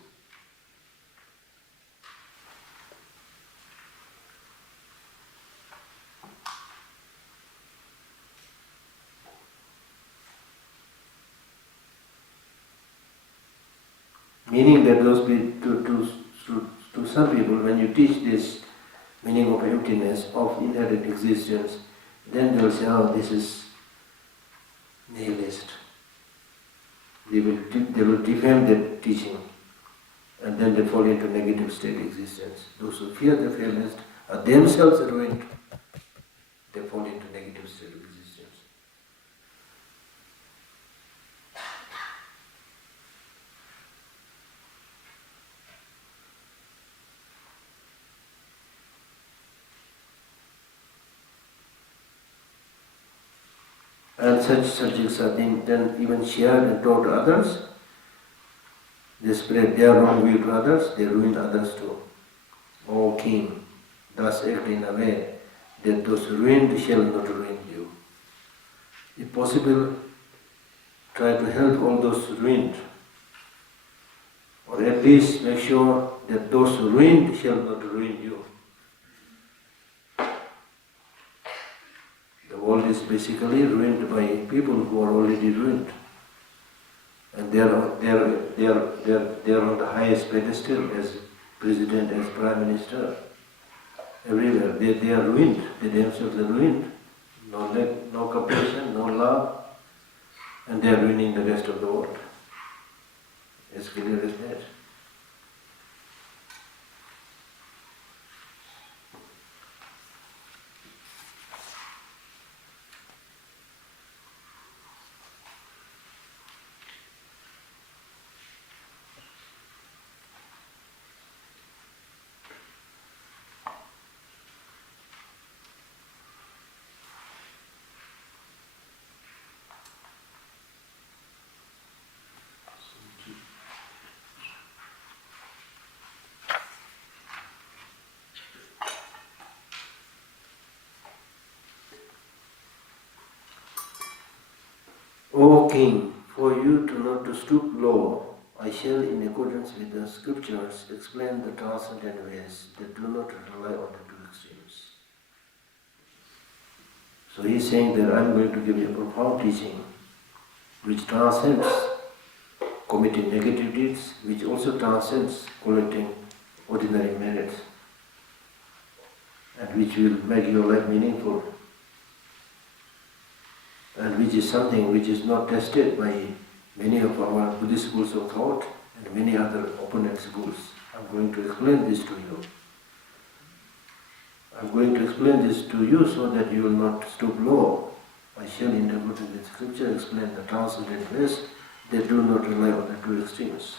Meaning that to some people, when you teach this meaning of emptiness, of inherent existence, then they will say, oh, this is nihilist. They will defame that teaching, and then they fall into negative state existence. Those who fear the fearless are themselves ruined. They fall into negative state of existence. And such subjects are being then even shared and taught to others. They spread their wrong view to others, they ruin others too. O King, thus act in a way that those ruined shall not ruin you. If possible, try to help all those ruined, or at least make sure that those ruined shall not ruin you. The world is basically ruined by people who are already ruined, and they are on the highest pedestal as president, as prime minister. Everywhere they are ruined. They themselves are ruined. No compassion, no love, and they are ruining the rest of the world. As clear as that. O King, for you to not to stoop low, I shall, in accordance with the scriptures, explain the transcendent ways that do not rely on the two extremes. So he is saying that I am going to give you a profound teaching which transcends committing negative deeds, which also transcends collecting ordinary merits, and which will make your life meaningful, and which is something which is not tested by many of our Buddhist schools of thought and many other opponent schools. I'm going to explain this to you. I'm going to explain this to you so that you will not stoop low. I shall, in accordance with scripture, explain the transcendent ways that do not rely on the two extremes.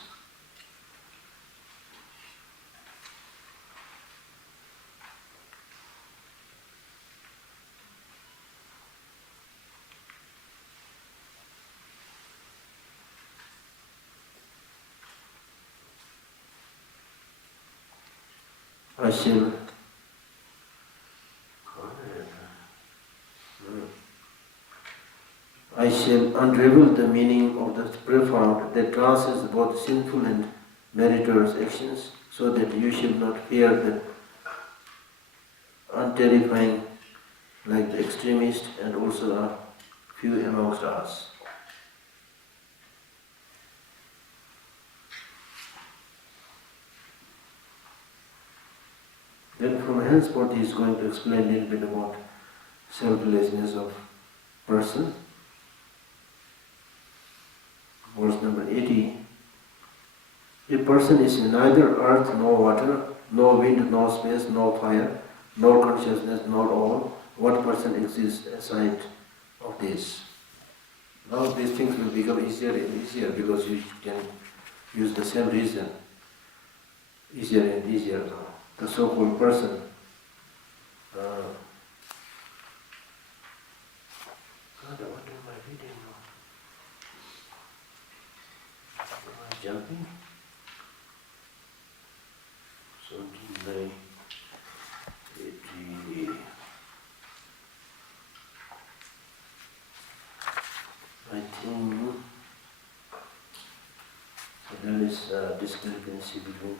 I shall unravel the meaning of the profound that transcends both sinful and meritorious actions, so that you shall not fear the unterrifying like the extremist and also a few amongst us. Then from henceforth he is going to explain a little bit about selflessness of person. Verse number 80. A person is neither earth nor water, no wind, no space, no fire, nor consciousness, nor all. What person exists aside of this? Now these things will become easier and easier because you can use the same reason. Easier and easier now. The so-called person. God, what am I reading now? Am I jumping? So, I think there is a discrepancy between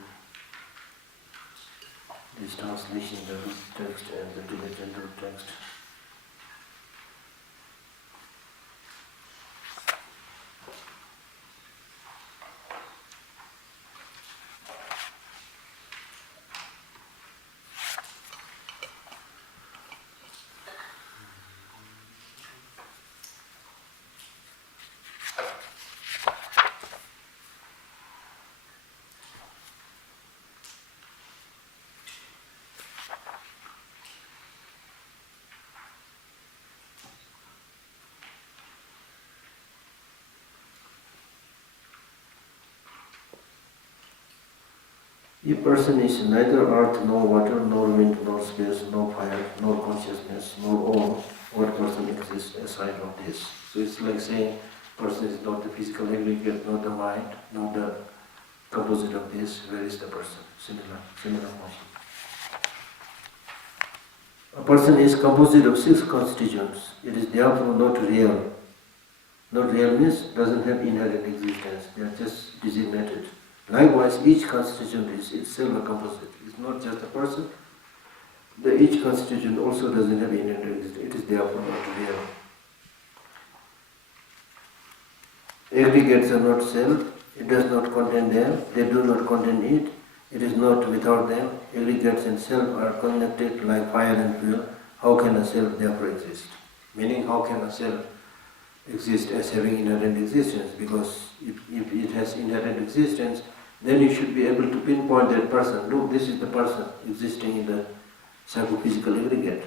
this translation, the root text, and the Tibetan root text. A person is neither earth, nor water, nor wind, nor space, nor fire, nor consciousness, nor all. What person exists aside of this? So it's like saying, person is not the physical aggregate, not the mind, not the composite of this. Where is the person? Similar motion. A person is composite of 6 constituents. It is therefore not real. Not real means doesn't have inherent existence. They are just designated. Likewise, each constituent is itself a composite. It's not just a person. Each constituent also doesn't have inherent existence. It is therefore not real. Aggregates are not self. It does not contain them. They do not contain it. It is not without them. Aggregates and self are connected like fire and fuel. How can a self therefore exist? Meaning, how can a self exist as having inherent existence? Because if it has inherent existence, then you should be able to pinpoint that person. Look, this is the person existing in the psychophysical aggregate.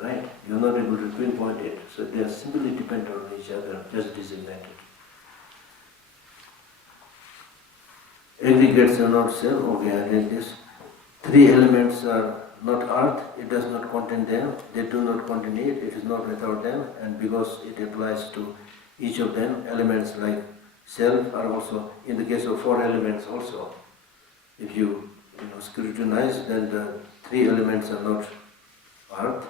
Right? You are not able to pinpoint it. So they are simply dependent on each other, just designated. Aggregates are not self. Okay, I read this. 3 elements are not earth. It does not contain them. They do not contain it. It is not without them. And because it applies to each of them, elements like self are also, in the case of 4 elements also, if you scrutinize, then the 3 elements are not earth.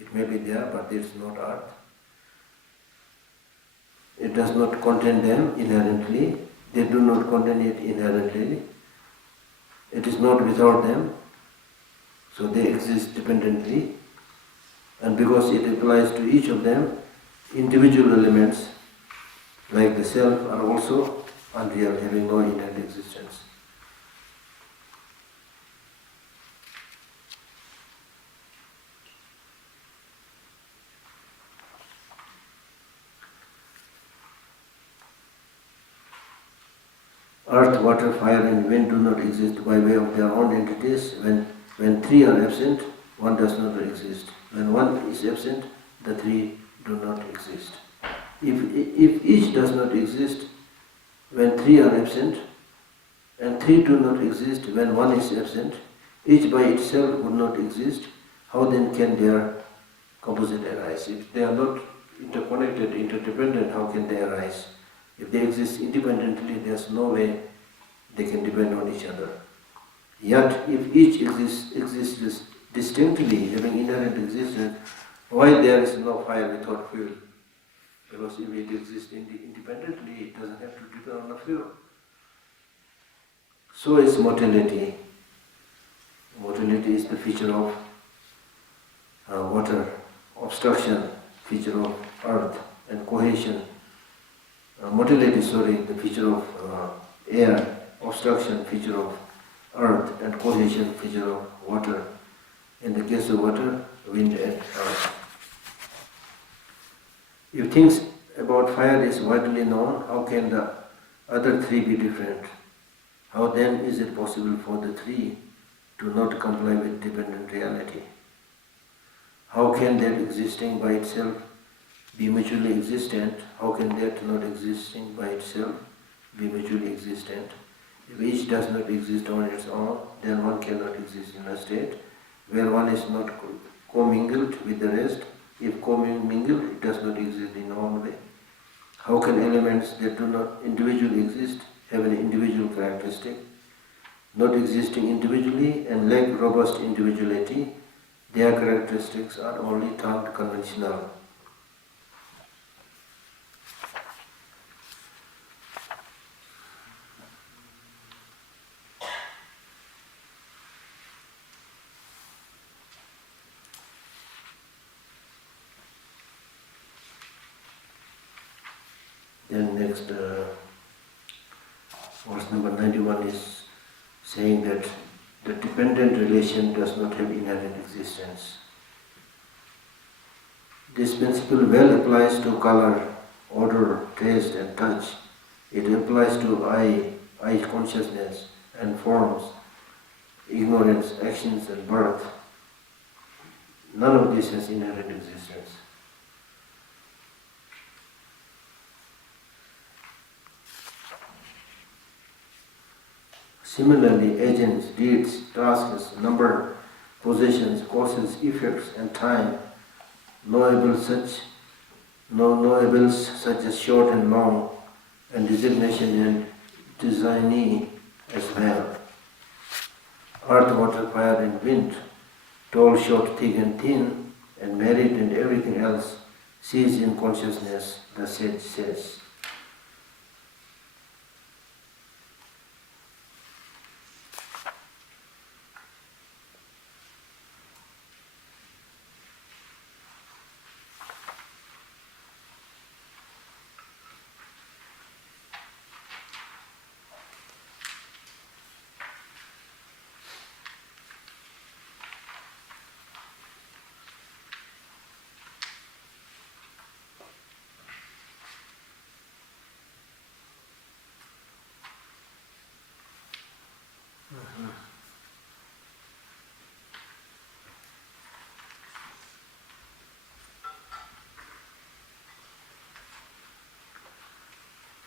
It may be there, but it is not earth. It does not contain them inherently. They do not contain it inherently. It is not without them. So they exist dependently. And because it applies to each of them, individual elements like the self are also unreal, having no inherent existence. Earth, water, fire and wind do not exist by way of their own entities. When 3 are absent, one does not exist. When one is absent, the 3 do not exist. If each does not exist when 3 are absent, and 3 do not exist when 1 is absent, each by itself would not exist, how then can their composite arise? If they are not interconnected, interdependent, how can they arise? If they exist independently, there is no way they can depend on each other. Yet, if each exists distinctly, having inherent existence, why there is no fire without fuel? Because if it exists independently, it doesn't have to depend on the fuel. So is motility. Motility is the feature of water, obstruction, feature of earth, and cohesion. Motility, the feature of air, obstruction, feature of earth, and cohesion, feature of water. In the case of water, wind and earth. If things about fire is widely known, how can the other 3 be different? How then is it possible for the 3 to not comply with dependent reality. How can that existing by itself be mutually existent? How can that not existing by itself be mutually existent? If each does not exist on its own, then one cannot exist in a state where one is not commingled with the rest. If commingled, it does not exist in one way. How can elements that do not individually exist have an individual characteristic? Not existing individually and lack robust individuality, their characteristics are only termed conventional. Then next, verse number 91 is saying that the dependent relation does not have inherent existence. This principle well applies to color, odor, taste and touch. It applies to eye consciousness and forms, ignorance, actions and birth. None of this has inherent existence. Similarly, agents, deeds, tasks, number, possessions, causes, effects, and time, knowables such as short and long, and designation and designee as well. Earth, water, fire, and wind, tall, short, thick, and thin, and merit and everything else, cease in consciousness, the sage says.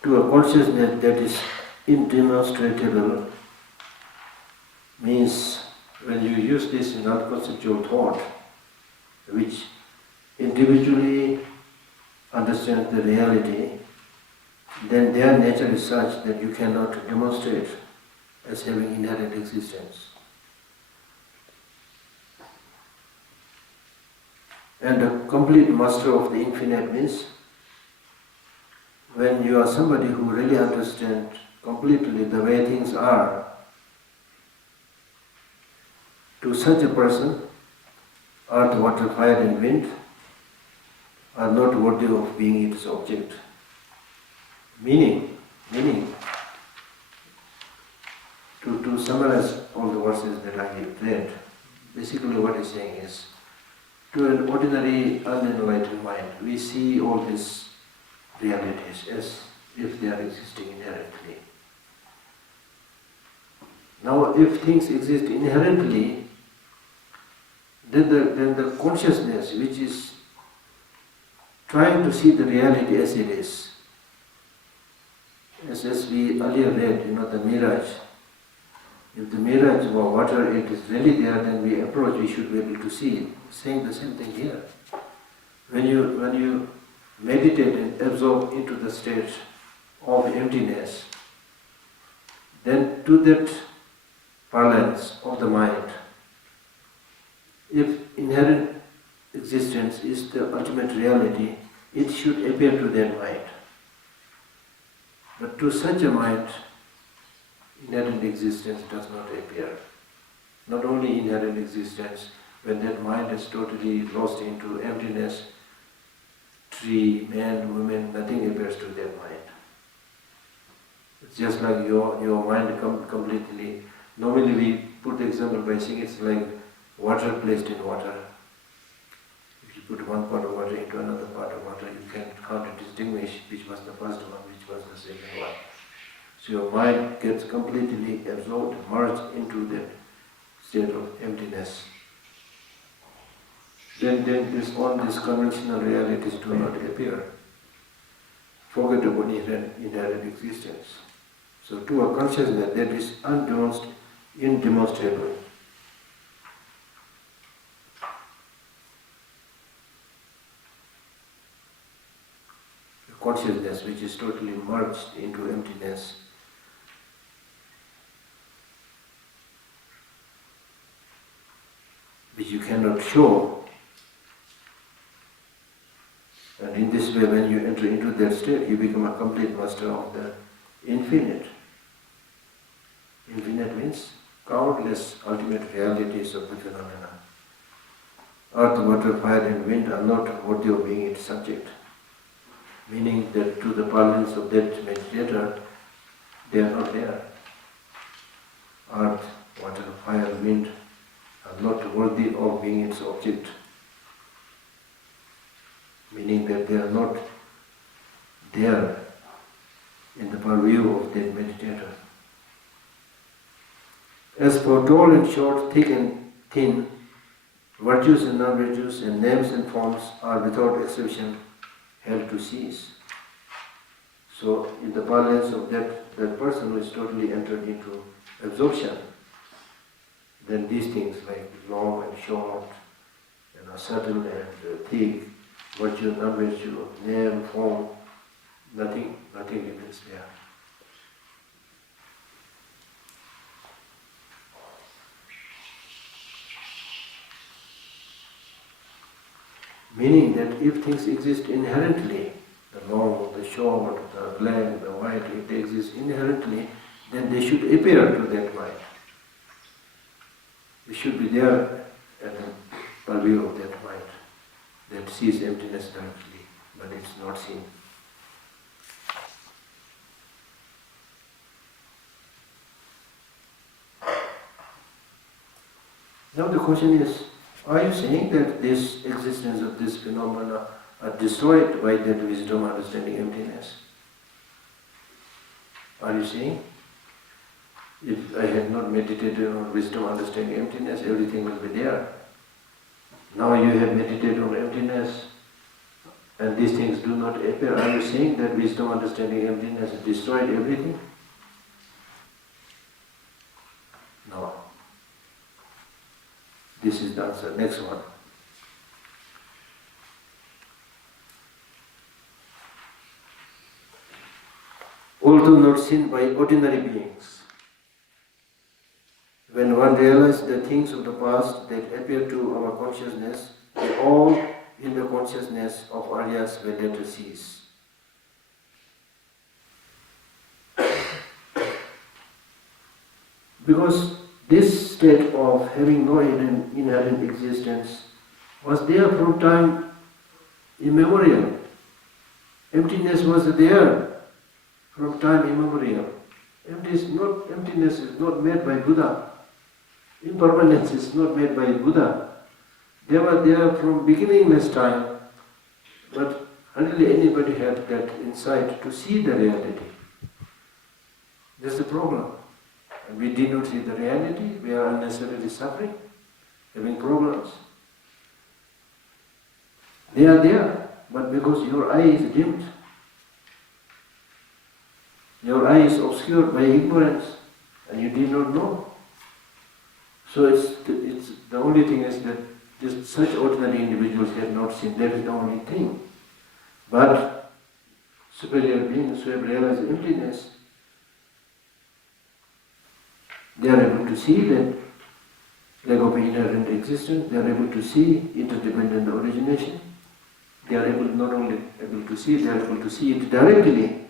To a consciousness that is indemonstrable means when you use this non-conceptual thought, which individually understands the reality, then their nature is such that you cannot demonstrate as having inherent existence. And a complete master of the infinite means when you are somebody who really understands completely the way things are, to such a person, earth, water, fire and wind are not worthy of being its object. Meaning, to summarize all the verses that I have read, basically what he's saying is, to an ordinary unenlightened mind, we see all these realities as if they are existing inherently. Now, if things exist inherently, then the consciousness which is trying to see the reality as it is, as we earlier read, the mirage. If the mirage or water, it is really there, then we approach, we should be able to see it. Saying the same thing here. When you meditate and absorb into the state of emptiness, then to that balance of the mind, if inherent existence is the ultimate reality, it should appear to that mind. But to such a mind, inherent existence does not appear. Not only inherent existence, when that mind is totally lost into emptiness, tree, man, woman, nothing appears to that mind. It's just like your mind completely. Normally we put the example by saying it's like water placed in water. If you put one part of water into another part of water, you can count and distinguish which was the first one, which was the second one. So your mind gets completely absorbed, merged into that state of emptiness, then these conventional realities do not appear. Forget about inherent existence. So to a consciousness that is indemonstrable, a consciousness which is totally merged into emptiness, which you cannot show. And in this way, when you enter into that state, you become a complete master of the infinite. Infinite means countless ultimate realities of the phenomena. Earth, water, fire and wind are not worthy of being its subject. Meaning that to the parlance of that meditator, they are not there. Earth, water, fire, wind are not worthy of being its object. Meaning that they are not there in the purview of that meditator. As for tall and short, thick and thin, virtues and non-virtues, and names and forms are without exception held to cease. So, in the parlance of that person who is totally entered into absorption, then these things like long and short, subtle and thick, virtue, non-virtue, name, form, nothing remains there. Meaning that if things exist inherently, the long, the short, the black, the white, if they exist inherently, then they should appear to that mind. They should be there at the purview of that mind that sees emptiness directly, but it's not seen. Now the question is, are you saying that this existence of this phenomena are destroyed by that wisdom understanding emptiness? Are you saying, if I had not meditated on wisdom understanding emptiness, everything will be there? Now you have meditated on emptiness and these things do not appear. Are you saying that wisdom understanding emptiness has destroyed everything? No. This is the answer. Next one. Although not seen by ordinary beings, when one realizes the things of the past that appear to our consciousness, they all in the consciousness of Aryas will later cease. Because this state of having no inherent existence was there from time immemorial. Emptiness was there from time immemorial. Emptiness is not made by Buddha. Impermanence is not made by Buddha. They were there from beginningless time, but hardly anybody had that insight to see the reality. That's the problem. And we did not see the reality, we are unnecessarily suffering, having problems. They are there, but because your eye is dimmed, your eye is obscured by ignorance, and you did not know. So it's the only thing is that such ordinary individuals have not seen. That is the only thing. But superior beings who have realized emptiness, they are able to see that lack of inherent existence. They are able to see interdependent origination. They are not only able to see, they are able to see it directly.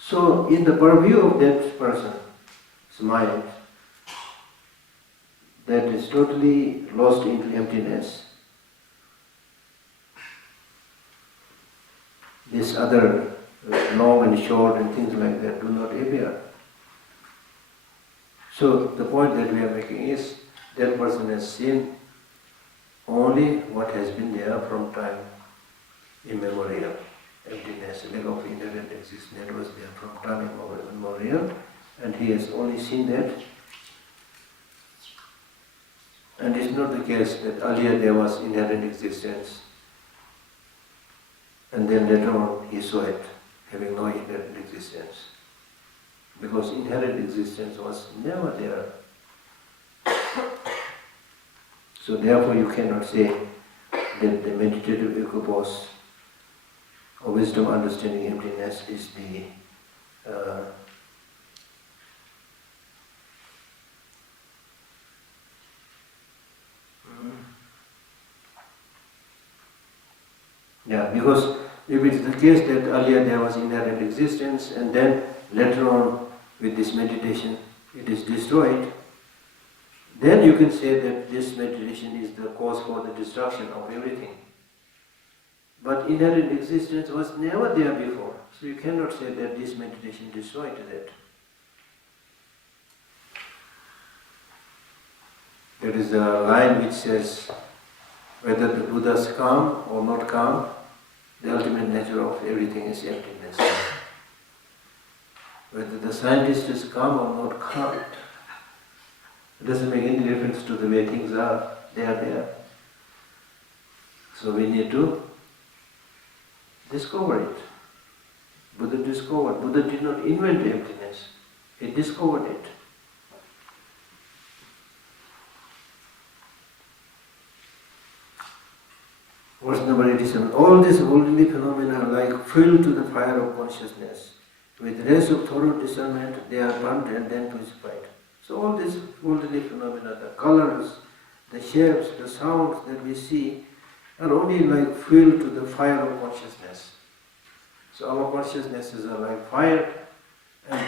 So, in the purview of that person's mind, that is totally lost into emptiness, this other long and short and things like that do not appear. So, the point that we are making is that person has seen only what has been there from time immemorial. Emptiness, lack of inherent existence, that was there from time immemorial, and he has only seen that And it's not the case that earlier there was inherent existence and then later on he saw it having no inherent existence. Because inherent existence was never there. So therefore you cannot say that the meditative equipoise or wisdom understanding emptiness is the because if it is the case that earlier there was inherent existence and then later on with this meditation it is destroyed, then you can say that this meditation is the cause for the destruction of everything. But inherent existence was never there before, so you cannot say that this meditation destroyed that. There is a line which says, whether the Buddhas come or not come, the ultimate nature of everything is emptiness. Whether the scientists come or not come, it doesn't make any difference to the way things are. They are there. So we need to discover it. Buddha discovered. Buddha did not invent emptiness. He discovered it. Verse number 87. All these worldly phenomena are like fuel to the fire of consciousness. With rays of thorough discernment, they are burnt and then purified. So all these worldly phenomena, the colors, the shapes, the sounds that we see, are only like fuel to the fire of consciousness. So our consciousnesses are like fire, and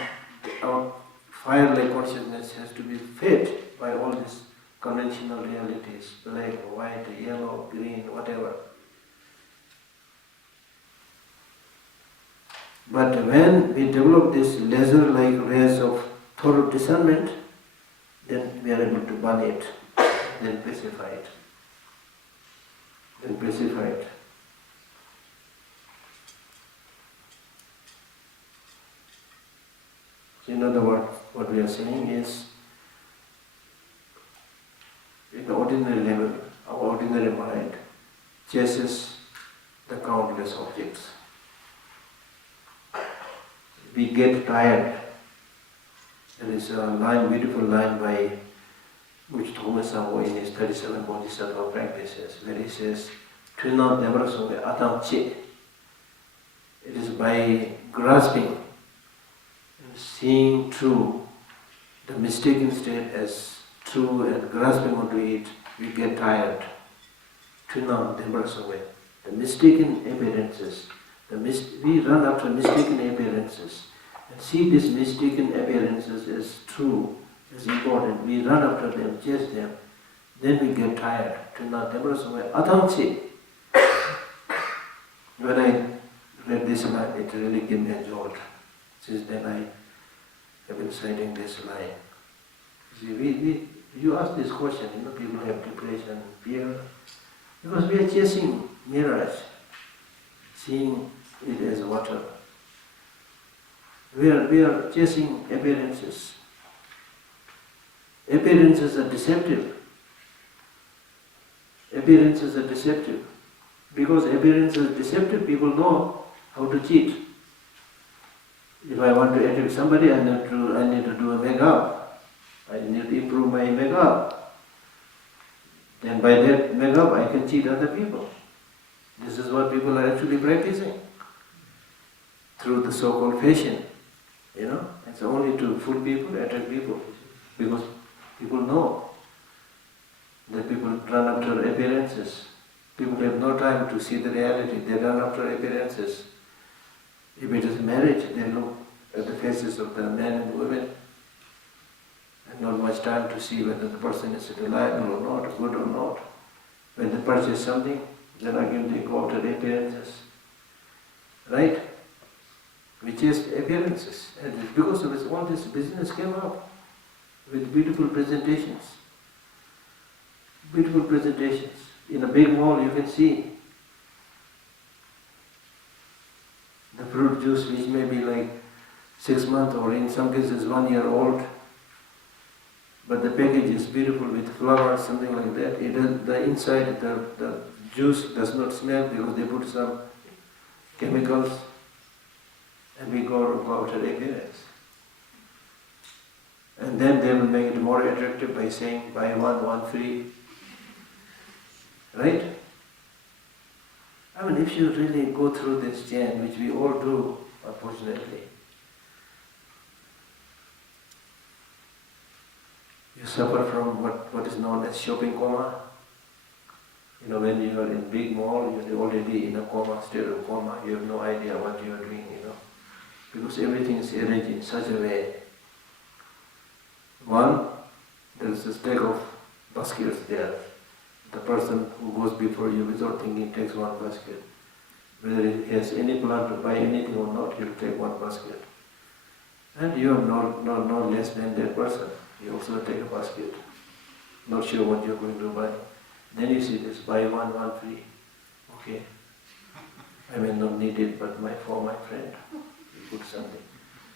our fire-like consciousness has to be fed by all these conventional realities, black, white, yellow, green, whatever. But when we develop this laser-like rays of thorough discernment, then we are able to burn it, then pacify it. Then pacify it. So in other words, what we are saying is, in the ordinary level, our ordinary mind chases the countless objects. We get tired. There is a line, beautiful line by which Thomas in his 37 Bodhisattva practices, where he says, Trina Devarasome Atam Che. It is by grasping and seeing true, the mistaken state as true and grasping onto it, we get tired. Trina Devarasome. The mistaken appearances. We run after mistaken appearances and see these mistaken appearances as true, as important. We run after them, chase them. Then we get tired. When I read this line, it really gave me a jolt. Since then I have been citing this line. See, you ask this question, people have depression, fear, because we are chasing mirage, seeing it as water. We are chasing appearances. Appearances are deceptive. Appearances are deceptive. Because appearances are deceptive, people know how to cheat. If I want to attack somebody, I need to do a makeup. I need to improve my makeup. Then by that makeup, I can cheat other people. This is what people are actually practicing through the so-called fashion. It's only to fool people, attract people, because people know that people run after appearances. People have no time to see the reality. They run after appearances. If it is marriage, they look at the faces of the men and women, and not much time to see whether the person is reliable or not, good or not. When they purchase something, then again they go after the appearances. Right? We chased appearances, and because of it, all this business came up with beautiful presentations. Beautiful presentations. In a big mall, you can see the fruit juice, which may be like 6 months or in some cases 1 year old. but the package is beautiful with flowers, something like that. The inside, the juice does not smell because they put some chemicals, and we go after appearance. And then they will make it more attractive by saying, buy one free. Right? I mean, if you really go through this chain, which we all do, unfortunately, you suffer from what is known as shopping coma. You know, when you are in big mall, you're already in a coma, state of coma, you have no idea what you are doing, because everything is arranged in such a way. One, there is a stack of baskets there. The person who goes before you without thinking takes one basket. Whether he has any plan to buy anything or not, he'll take one basket. And you are no less than that person. You also take a basket. Not sure what you're going to buy. Then you see this, buy one free. Okay. I may not need it, but for my friend, you put something.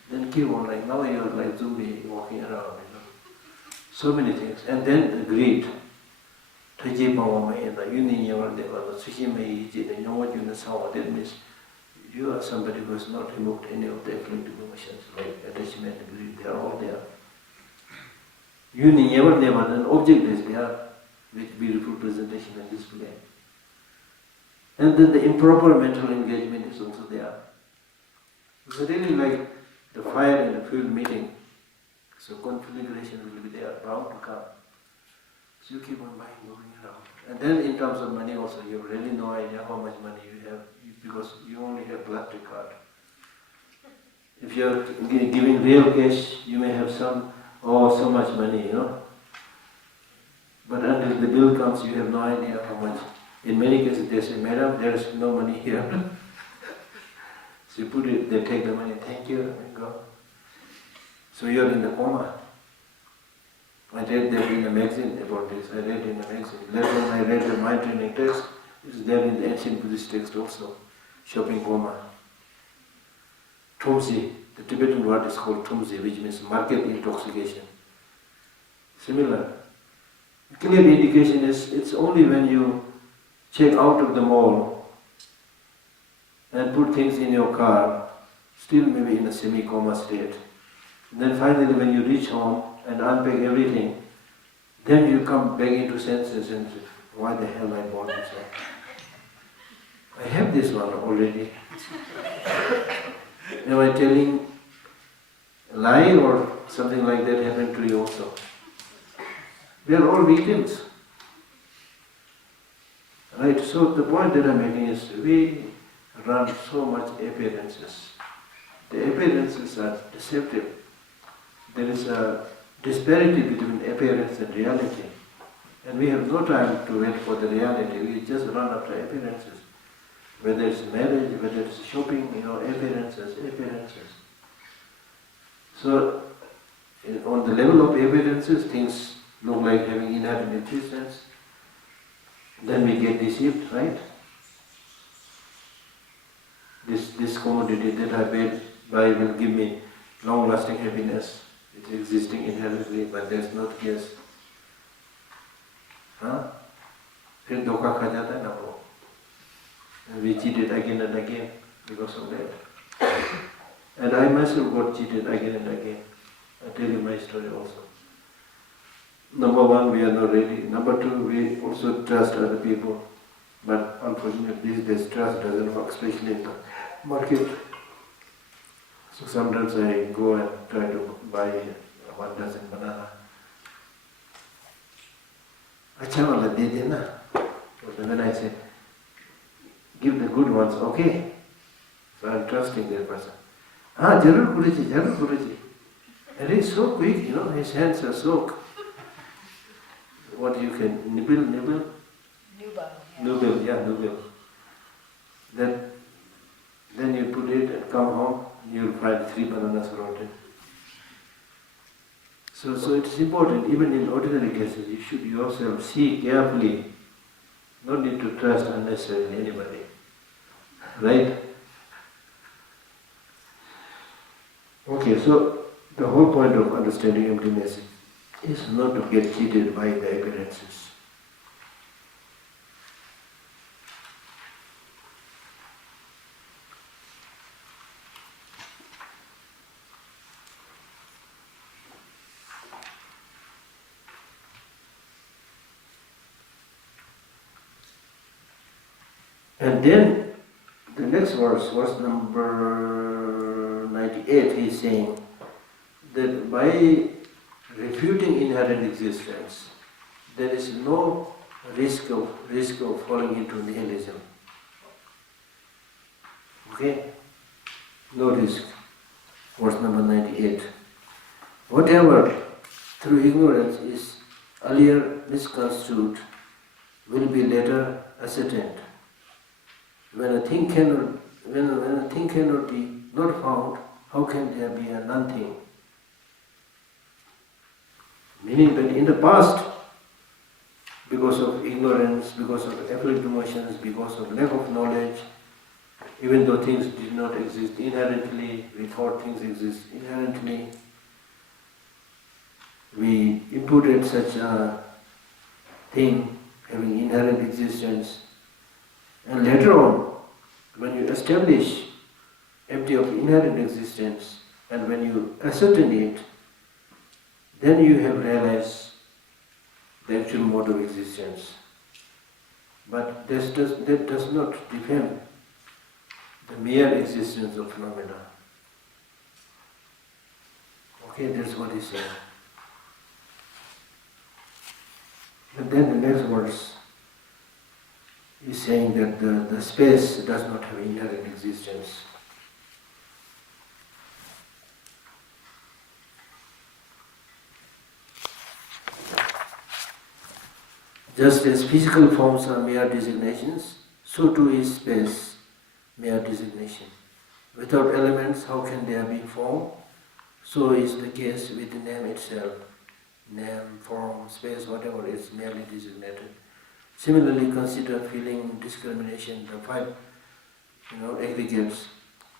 Then keep on, like now you're like zombie walking around, So many things. And then the greed. That means you are somebody who has not removed any of the afflictive emotions, like attachment, greed, they are all there. An object is there with beautiful presentation and display. And then the improper mental engagement is also there. It's really like the fire in a field meeting. So conflagration will be there, bound to come. So you keep on buying, moving around. And then in terms of money also, you have really no idea how much money you have, because you only have plastic card. If you are giving real cash, you may have so much money, But until the bill comes, you have no idea how much. In many cases they say, Madam, there is no money here. So you put it, they take the money, thank you, and go. So you are in the coma. I read that in a magazine about this. Later on I read the mind training text. It's there in the ancient Buddhist text also. Shopping coma. Tumsi, the Tibetan word is called tumsi, which means market intoxication. Similar. Clear indication is, it's only when you check out of the mall and put things in your car, still maybe in a semi-coma state. And then finally when you reach home and unpack everything, then you come back into senses and say, why the hell I bought this one? I have this one already. Am I telling a lie or something like that happened to you also? We are all victims. Right, so the point that I'm making is we run so much appearances. The appearances are deceptive. There is a disparity between appearance and reality. And we have no time to wait for the reality. We just run after appearances. Whether it's marriage, whether it's shopping, appearances. So, on the level of appearances, things look like having inherent existence. Then we get deceived, right? This commodity that I paid by will give me long-lasting happiness. It's existing inherently, but there's not yes. फिर धोखा खा जाता है ना वो. And we cheated again and again because of that. And I myself got cheated again and again. I tell you my story also. Number one, we are not ready. Number two, we also trust other people. But unfortunately, these days trust doesn't work, especially in the market. So sometimes I go and try to buy 1 dozen banana. Acha wala de dena. And then I say, give the good ones, okay? So I'm trusting that person. Jarur Guruji. And he's so quick, his hands are so... What you can nibble? Nibble. Then you put it and come home, you'll find 3 bananas rotten. So it's important, even in ordinary cases, you should yourself see carefully. No need to trust unnecessarily anybody. Right? Okay, so the whole point of understanding emptiness is not to get cheated by the appearances. And then the next verse number 98, he is saying that by refuting inherent existence, there is no risk of falling into nihilism. Okay? No risk. Verse number 98. Whatever through ignorance is earlier misconstrued will be later ascertained. When a thing cannot be not found, how can there be a non-thing? Meaning that in the past, because of ignorance, because of afflicted emotions, because of lack of knowledge, even though things did not exist inherently, we thought things exist inherently, we imputed such a thing having inherent existence, and later on, when you establish empty of inherent existence, and when you ascertain it, then you have realized the actual mode of existence. But that does not defend the mere existence of phenomena. Okay, that's what he said. And then the next verse is saying that the space does not have inherent existence. Just as physical forms are mere designations, so too is space mere designation. Without elements, how can there be form? So is the case with the name itself. Name, form, space, whatever is merely designated. Similarly, consider feeling, discrimination, the five aggregates,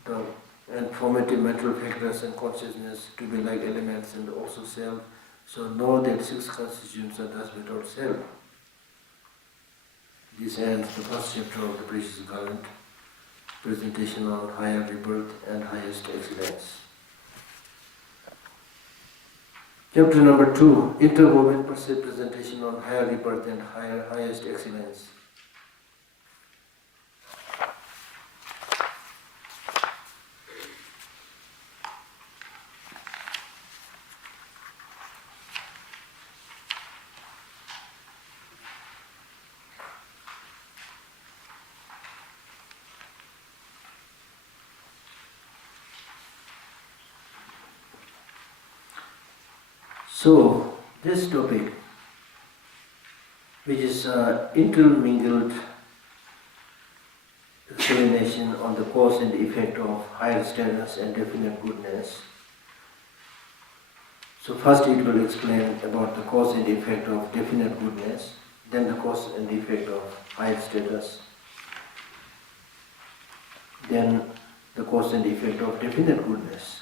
and formative mental factors and consciousness to be like elements and also self. So know that six constituents are thus without self. This ends the first chapter of the Precious Garland, presentation on higher rebirth and highest excellence. Chapter number 2, interwoven presentation on higher rebirth and highest excellence. So, this topic, which is intermingled explanation on the cause and effect of higher status and definite goodness. So first it will explain about the cause and effect of definite goodness, then the cause and effect of higher status, then the cause and effect of definite goodness.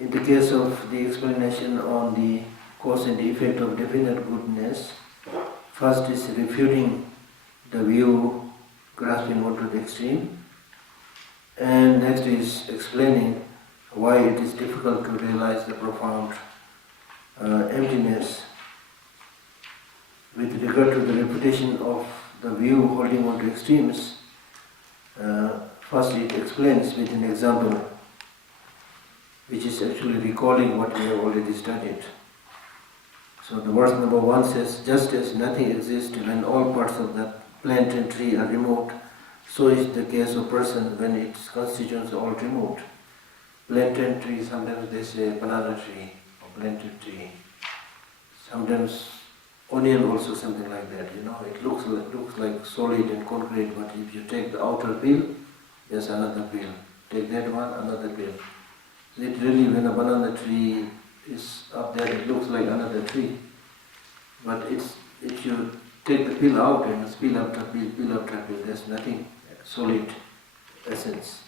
In the case of the explanation on the cause and effect of definite goodness, first is refuting the view grasping onto the extreme, and next is explaining why it is difficult to realize the profound emptiness. With regard to the refutation of the view holding on to extremes, first it explains with an example which is actually recalling what we have already studied. So the verse number 1 says, just as nothing exists when all parts of the plant and tree are removed, so is the case of person when its constituents are all removed. Plant and tree, sometimes they say banana tree or plantain tree. Sometimes onion also, something like that. It looks like solid and concrete, but if you take the outer peel, there's another peel. Take that one, another peel. Literally, when a banana tree is up there, it looks like another tree. But if you take the peel out and it's peel after peel, there's nothing solid essence.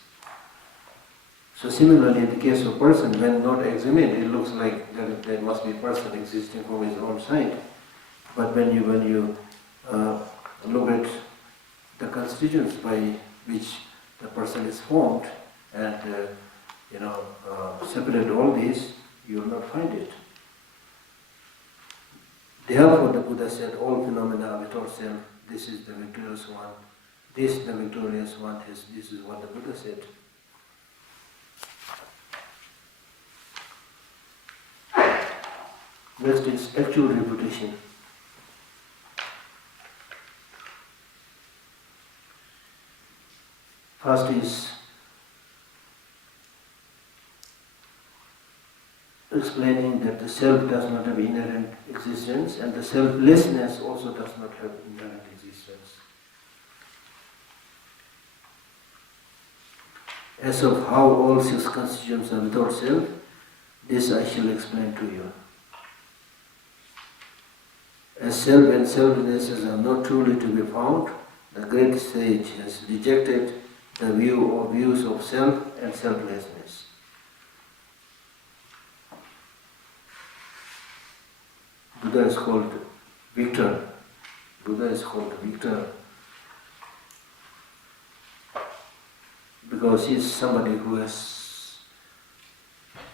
So similarly, in the case of person, when not examined, it looks like there must be a person existing from his own side. But when you look at the constituents by which the person is formed and separate all these, you will not find it. Therefore, the Buddha said, all phenomena without self, this is the victorious one. This, the victorious one, this is what the Buddha said. Next is actual reputation. First is explaining that the self does not have inherent existence and the selflessness also does not have inherent existence. As of how all six constituents are without self, this I shall explain to you. As self and selflessness are not truly to be found, the great sage has rejected the view or views of self and selflessness. Buddha is called victor. Buddha is called victor because he is somebody who has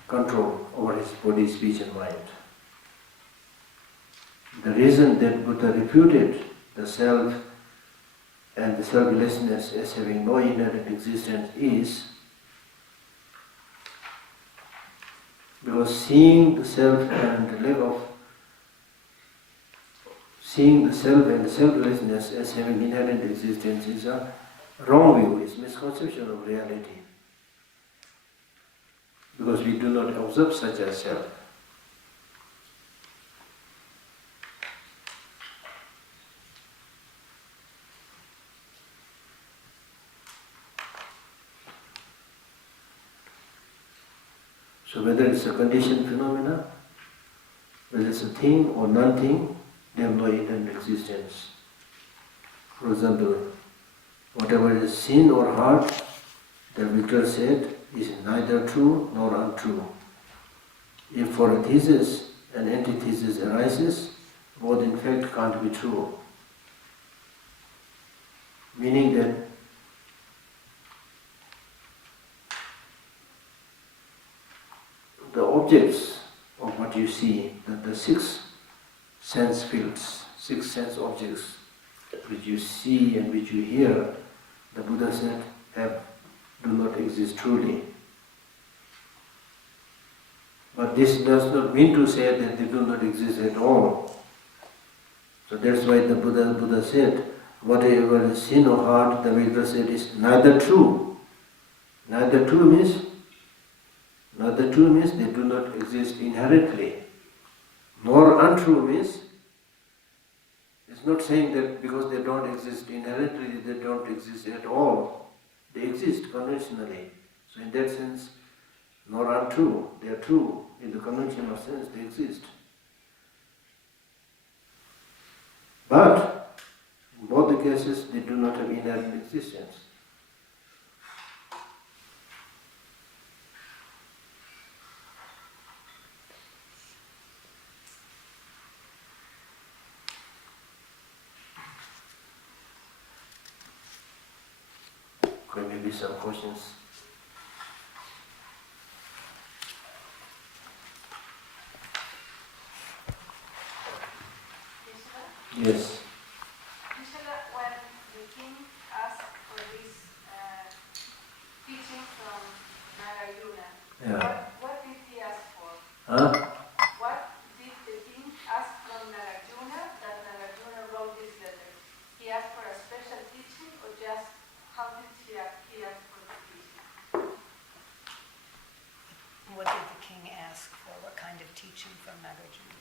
control over his body, speech and mind. The reason that Buddha refuted the self and the selflessness as having no inherent existence is because seeing the self and the selflessness as having inherent existence is a wrong view, is misconception of reality. Because we do not observe such a self. So whether it's a conditioned phenomena, whether it's a thing or non-thing, they have no inherent existence. For example, whatever is seen or heard, the Victor said, is neither true nor untrue. If for a thesis an antithesis arises, both in fact can't be true. Meaning that the objects of what you see, that the six sense fields, six sense objects which you see and which you hear, the Buddha said, do not exist truly. But this does not mean to say that they do not exist at all. So that's why the Buddha said, whatever is seen or heard, the Buddha said is neither true. Neither true means they do not exist inherently. Nor untrue means, it's not saying that because they don't exist inherently, they don't exist at all. They exist conventionally. So in that sense, nor untrue, they are true. In the conventional sense, they exist. But, in both the cases, they do not have inherent existence. Maybe some questions. Yes. When the king asked for this teaching from Nagarjuna, what did he ask for? What did the king ask from Nagarjuna that Nagarjuna wrote this letter? He asked for a special teaching or just how did he ask for the teaching? What did the king ask for? What kind of teaching from Nagarjuna?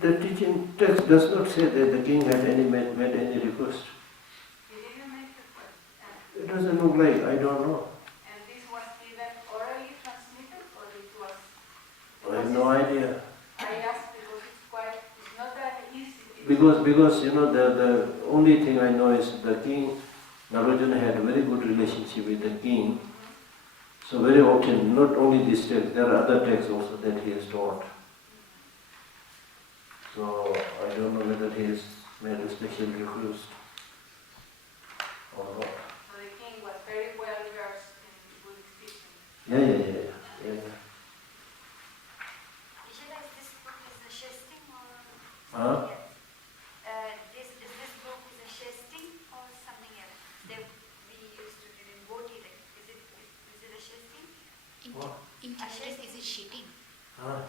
The teaching text does not say that the king had made any request. He didn't make request. It doesn't look like, I don't know. And this was even orally transmitted or it was? I have no idea. I asked because it's not that easy. Because the only thing I know is the king, Nagarjuna had a very good relationship with the king, So very often, not only this text, there are other texts also that he has taught. So I don't know whether he has made a special request or not. So the king was very well versed in Buddhist teaching. Yeah. Is this book is a shesting or Huh? something else? Is this book is a shesting or something else? That we used to do in Bodhi. Is it a shesting? What? Is it shitting?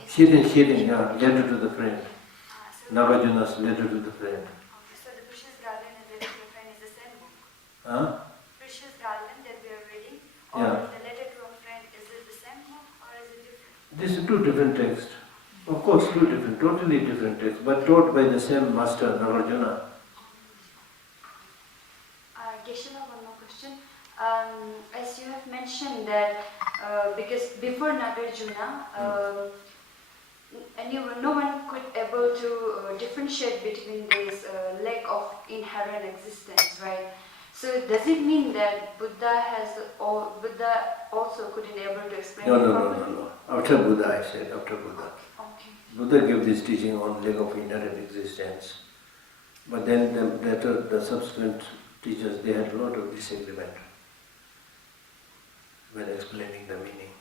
Shitting, yeah. Letter to the friend. So Nagarjuna's letter to the friend. okay, so the Precious Garland and Letter to a Friend is the same book. Precious Garland that we are reading, or Yeah. the Letter to a Friend, is it the same book or is it different? These are two different texts. Of course, two different, totally different texts, but taught by the same master, Nagarjuna. Geshe Lhakdor, one more question. As you have mentioned that because before Nagarjuna, no one could able to differentiate between this lack of inherent existence, right? So does it mean that Buddha also couldn't able to explain it properly? No. After Buddha, I said, after Buddha. Okay. Buddha gave this teaching on lack of inherent existence. But then the subsequent teachers, they had a lot of disagreement when explaining the meaning.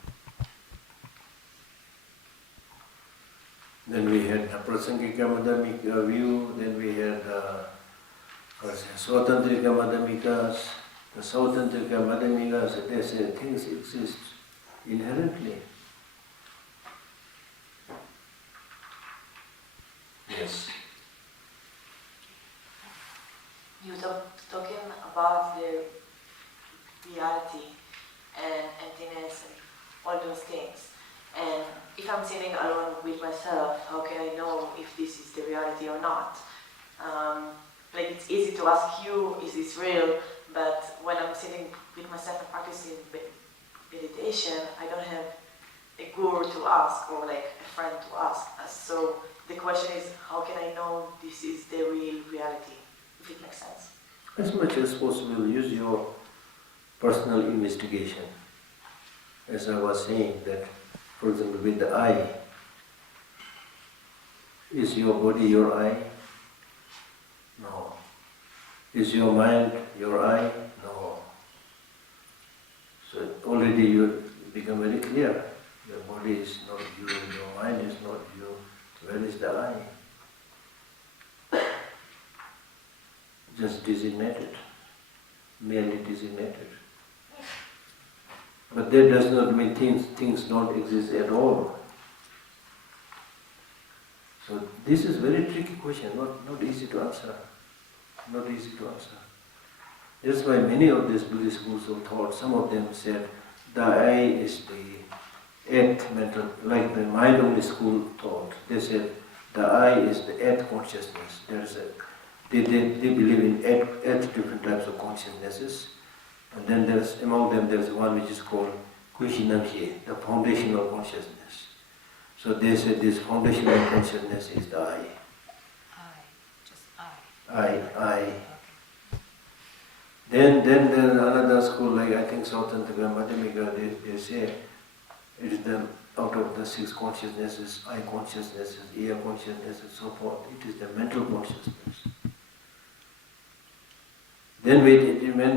Then we had the Prasangika Madhyamika view, then we had Swatantrika Madhyamikas. The Swatantrika Madhyamikas, they say things exist inherently. Yes. You talking about the reality and emptiness and all those things. And if I'm sitting alone with myself, how can I know if this is the reality or not? Like it's easy to ask you, is this real? But when I'm sitting with myself and practicing meditation, I don't have a guru to ask or like a friend to ask. So the question is, how can I know this is the real reality? If it makes sense. As much as possible, use your personal investigation. As I was saying that, for example, with the eye, is your body your eye? No. Is your mind your eye? No. So already you become very clear. Your body is not you, your mind is not you. Where is the eye? Just designated, merely designated. But that does not mean things don't exist at all. So this is very tricky question, not easy to answer. Not easy to answer. That's why many of these Buddhist schools of thought, some of them said the I is the eighth mental, like the mind-only school thought. They said the I is the eighth consciousness. They believe in eight different types of consciousnesses. And then among them there's one which is called Kuishinamhye, the foundational consciousness. So they said this foundational consciousness is the I. I. Then there's another school, like I think Swatantrika Madhyamika, they say it is the out of the six consciousnesses, eye consciousnesses, ear consciousness and so forth, it is the mental consciousness. Then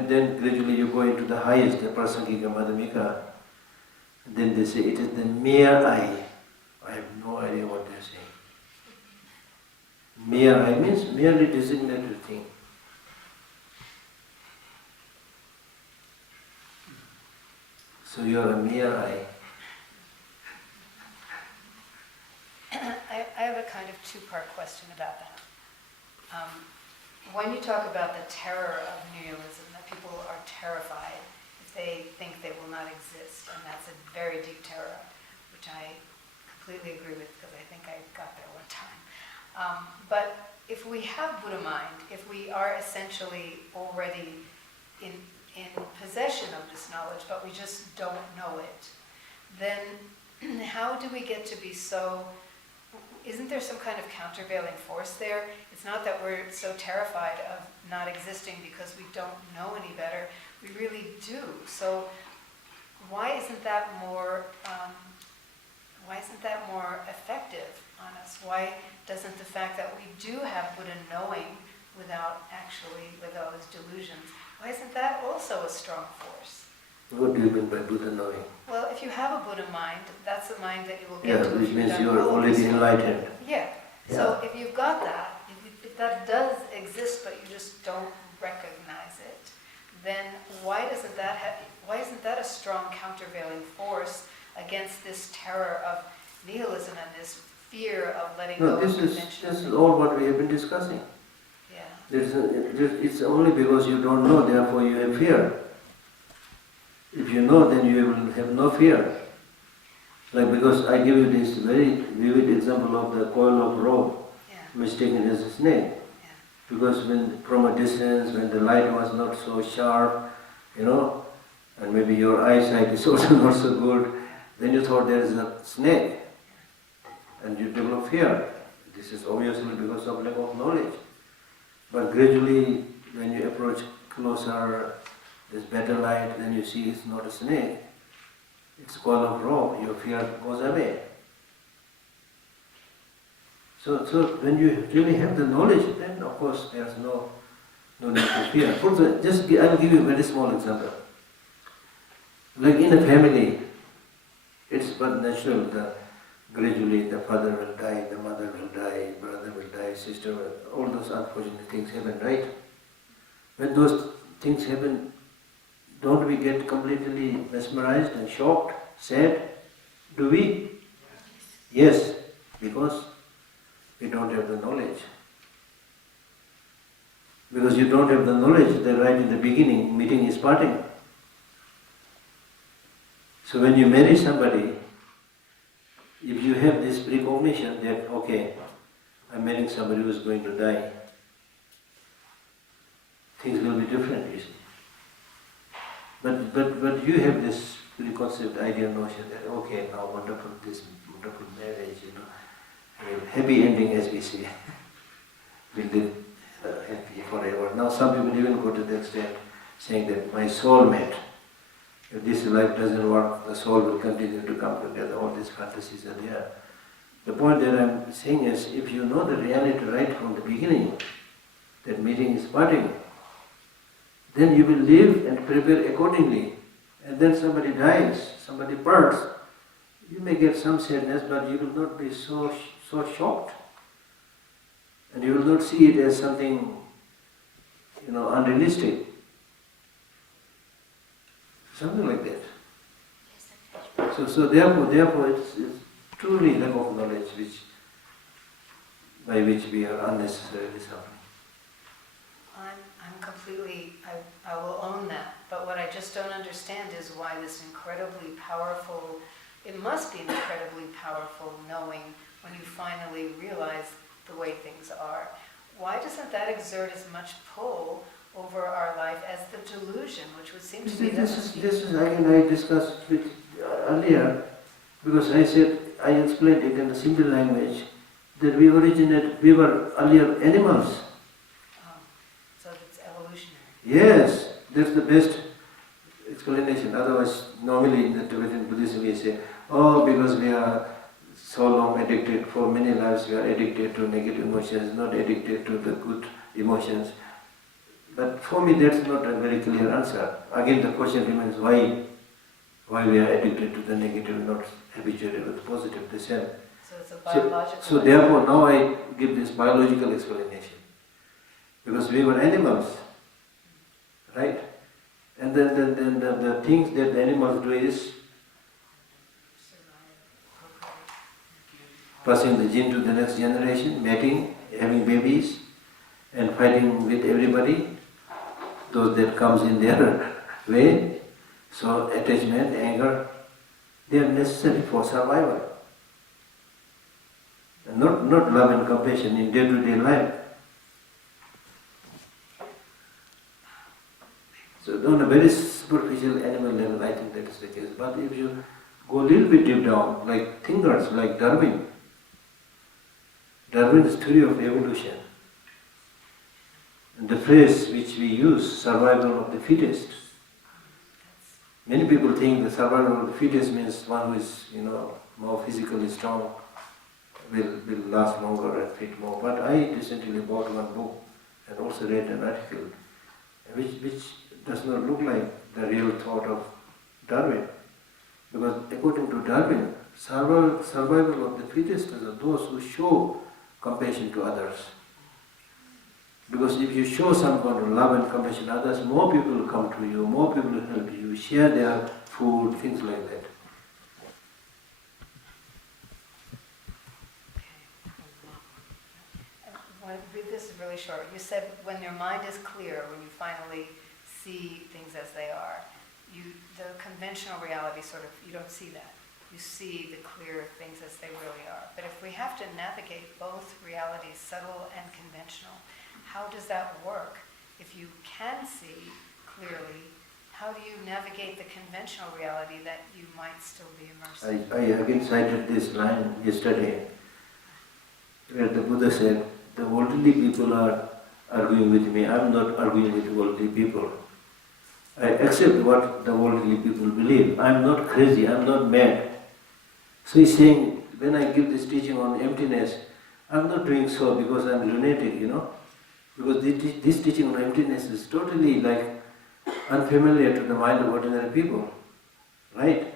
then gradually you go into the highest, the Prasangika Madhyamika, then they say it is the mere I. I have no idea what they are saying. Mere I means merely designated thing. So you are a mere I. I have a kind of two-part question about that. When you talk about the terror of nihilism, that people are terrified if they think they will not exist, and that's a very deep terror, which I completely agree with because I think I got there one time. But if we have Buddha mind, if we are essentially already in possession of this knowledge, but we just don't know it, then how do we get to be so... Isn't there some kind of countervailing force there? It's not that we're so terrified of not existing because we don't know any better. We really do. So why isn't that more effective on us? Why doesn't the fact that we do have Buddha knowing without those delusions, why isn't that also a strong force? What do you mean by Buddha knowing? Well, if you have a Buddha mind, that's the mind that you will Yeah, get to. which if means done you are all of already this. enlightened. Yeah. Yeah. So if you've got that, if that does exist, but you just don't recognize it, then why isn't that a strong countervailing force against this terror of nihilism and this fear of letting No, go this of is convention? all what we have been discussing. Yeah. It's only because you don't know, therefore you have fear. If you know, then you will have no fear. Like, because I give you this very vivid example of the coil of rope, Yeah. mistaken as a snake. Yeah. Because from a distance, when the light was not so sharp, and maybe your eyesight is also not so good, then you thought there is a snake, and you develop fear. This is obviously because of lack of knowledge. But gradually, when you approach closer, there's better light, then you see it's not a snake. It's coil of rope, your fear goes away. So when you really have the knowledge, then of course there's no need to fear. I'll give you a very small example. Like in a family, it's but natural that gradually the father will die, the mother will die, brother will die, sister will, all those unfortunate things happen, right? When those things happen, don't we get completely mesmerized and shocked, sad? Do we? Yes, because we don't have the knowledge. Because you don't have the knowledge that right in the beginning, meeting is parting. So when you marry somebody, if you have this precognition that, okay, I'm marrying somebody who is going to die, things will be different, you see. But you have this preconceived idea, notion that, okay, now wonderful marriage, happy ending as we say. We live happy forever. Now some people even go to the extent saying that my soul mate, if this life doesn't work, the soul will continue to come together. All these fantasies are there. The point that I'm saying is, if you know the reality right from the beginning, that meeting is parting, then you will live and prepare accordingly. And then somebody dies, somebody parts. You may get some sadness, but you will not be so shocked. And you will not see it as something, unrealistic. Something like that. So therefore it's truly lack of knowledge by which we are unnecessarily suffering. I'm completely, I will own that. But what I just don't understand is why this incredibly powerful, it must be an incredibly powerful knowing when you finally realize the way things are. Why doesn't that exert as much pull over our life as the delusion, which would seem to be This is I discussed with earlier, because I explained it in a simple language, that we were earlier animals. So it's evolutionary. Yes, that's the best explanation. Otherwise, normally in the Tibetan Buddhism we say, because we are so long addicted, for many lives we are addicted to negative emotions, not addicted to the good emotions. But for me that's not a very clear answer. Again the question remains why we are addicted to the negative, not habituated with the positive, the same. So it's a biological... So therefore now I give this biological explanation. Because we were animals, right? And then the things that the animals do is passing the gene to the next generation, mating, having babies, and fighting with everybody, those that comes in their way. So attachment, anger, they are necessary for survival. And not love and compassion in day-to-day life. So on a very superficial animal level, I think that is the case. But if you go a little bit deep down, like thinkers like Darwin's theory of evolution, and the phrase which we use, survival of the fittest. Many people think the survival of the fittest means one who is, more physically strong will last longer and fit more. But I recently bought one book and also read an article which does not look like the real thought of Darwin. Because according to Darwin, survival of the fittest are those who show compassion to others. Because if you show some kind of love and compassion to others, more people will come to you, more people will help you, share their food, things like that. This is really short. You said when your mind is clear, when you finally see things as they are, the conventional reality you don't see that. You see the clear things as they really are. But if we have to navigate both realities, subtle and conventional, how does that work? If you can see clearly, how do you navigate the conventional reality that you might still be immersed in? I again cited this line yesterday, where the Buddha said, the worldly people are arguing with me, I am not arguing with worldly people. I accept what the worldly people believe. I am not crazy, I am not mad. So he's saying, when I give this teaching on emptiness, I am not doing so because I am lunatic, Because this teaching on emptiness is totally unfamiliar to the mind of ordinary people. Right?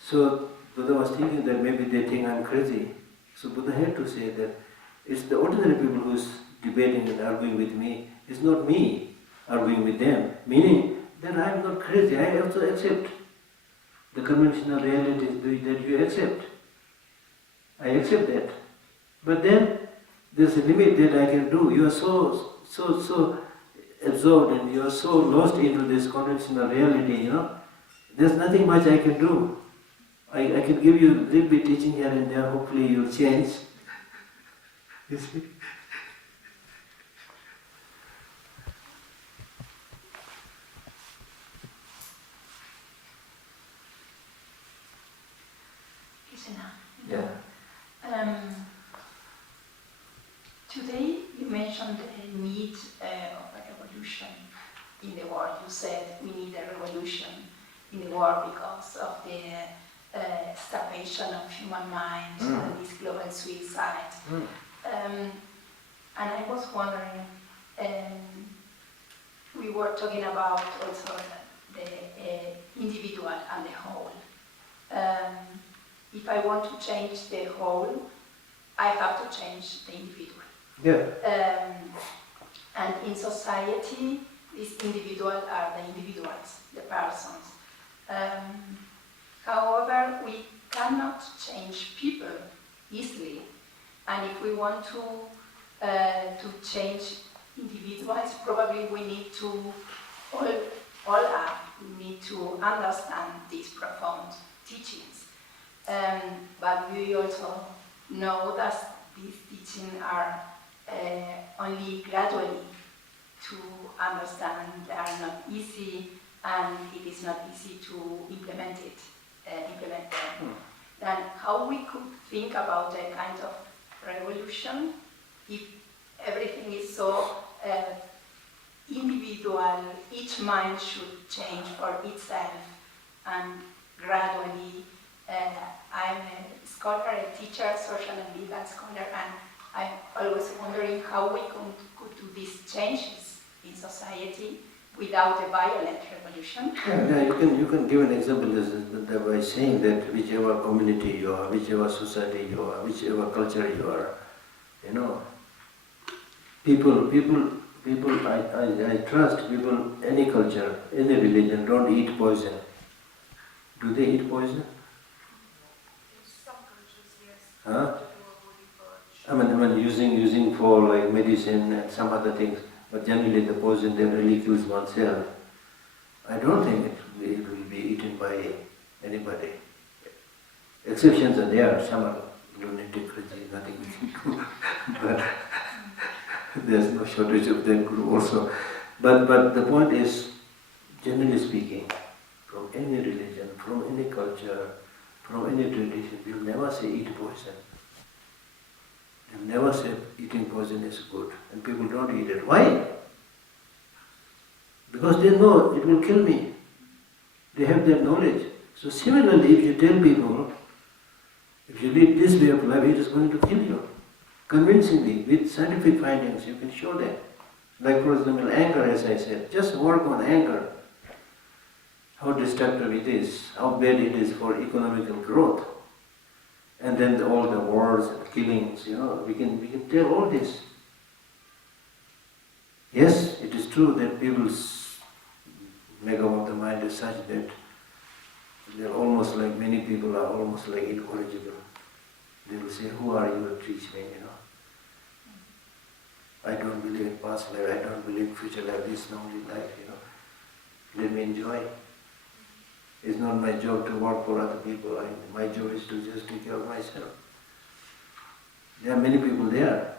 So Buddha was thinking that maybe they think I am crazy. So Buddha had to say that it's the ordinary people who is debating and arguing with me. It's not me arguing with them. Meaning that I am not crazy. I also accept the conventional realities that you accept. I accept that. But then there's a limit that I can do. You are so absorbed and you are so lost into this conventional reality, There's nothing much I can do. I can give you a little bit teaching here and there, hopefully you'll change. You see? Yeah. Today you mentioned the need of a revolution in the world. You said we need a revolution in the world because of the starvation of human mind and this global suicide. And I was wondering, we were talking about also the individual and the whole. If I want to change the whole, I have to change the individual. Yeah. And in society, these individuals are the individuals, the persons. However, we cannot change people easily. And if we want to change individuals, probably we need to all up. We need to understand these profound teachings. But we also know that these teachings are only gradually to understand. They are not easy, and it is not easy to implement them. Then how we could think about a kind of revolution if everything is so individual, each mind should change for itself, and gradually I'm a scholar, a teacher, social and legal scholar, and I'm always wondering how we could do these changes in society without a violent revolution. Yeah, you can give an example by saying that whichever community you are, whichever society you are, whichever culture you are, people, I trust people, any culture, any religion, don't eat poison. Do they eat poison? In some countries, yes. Huh? To do a body purge. I mean, using for like medicine and some other things, but generally the poison that really kills oneself, I don't think it will be eaten by anybody. Exceptions are there, some are lunatic, crazy, nothing we can do, but there's no shortage of that group also. But the point is, generally speaking, from any religion, from any culture, from any tradition, we'll never say eat poison. They'll never say eating poison is good, and people don't eat it. Why? Because they know it will kill me. They have that knowledge. So similarly, if you tell people, if you lead this way of life, it is going to kill you. Convincingly, with scientific findings, you can show that. Like for example, anger, as I said, just work on anger. How destructive it is, how bad it is for economical growth. And then all the wars and killings, we can tell all this. Yes, it is true that people's makeup of the mind is such that they're almost like, many people are almost like incorrigible. They will say, who are you to teach me, I don't believe in past life, I don't believe in future life, this is only life, Let me enjoy. It's not my job to work for other people. My job is to just take care of myself. There are many people there.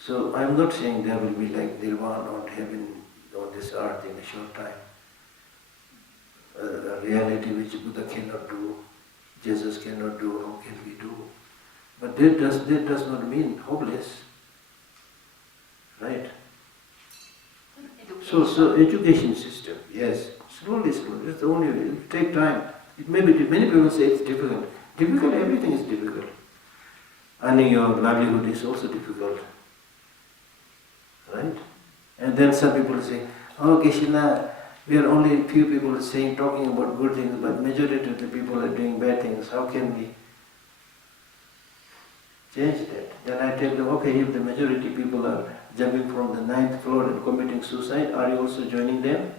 So I'm not saying there will be like nirvana or heaven on this earth in a short time. A reality which Buddha cannot do, Jesus cannot do, how can we do? But that does not mean hopeless. Right? So education system, yes, slowly, it's the only way. It will take time. It may be, many people say it's difficult. Difficult, everything is difficult. Earning your livelihood is also difficult. Right? And then some people say, oh Geshe Lhakdor, we are only few people talking about good things, but majority of the people are doing bad things. How can we change that? Then I tell them, okay, if the majority people are jumping from the 9th floor and committing suicide, are you also joining them?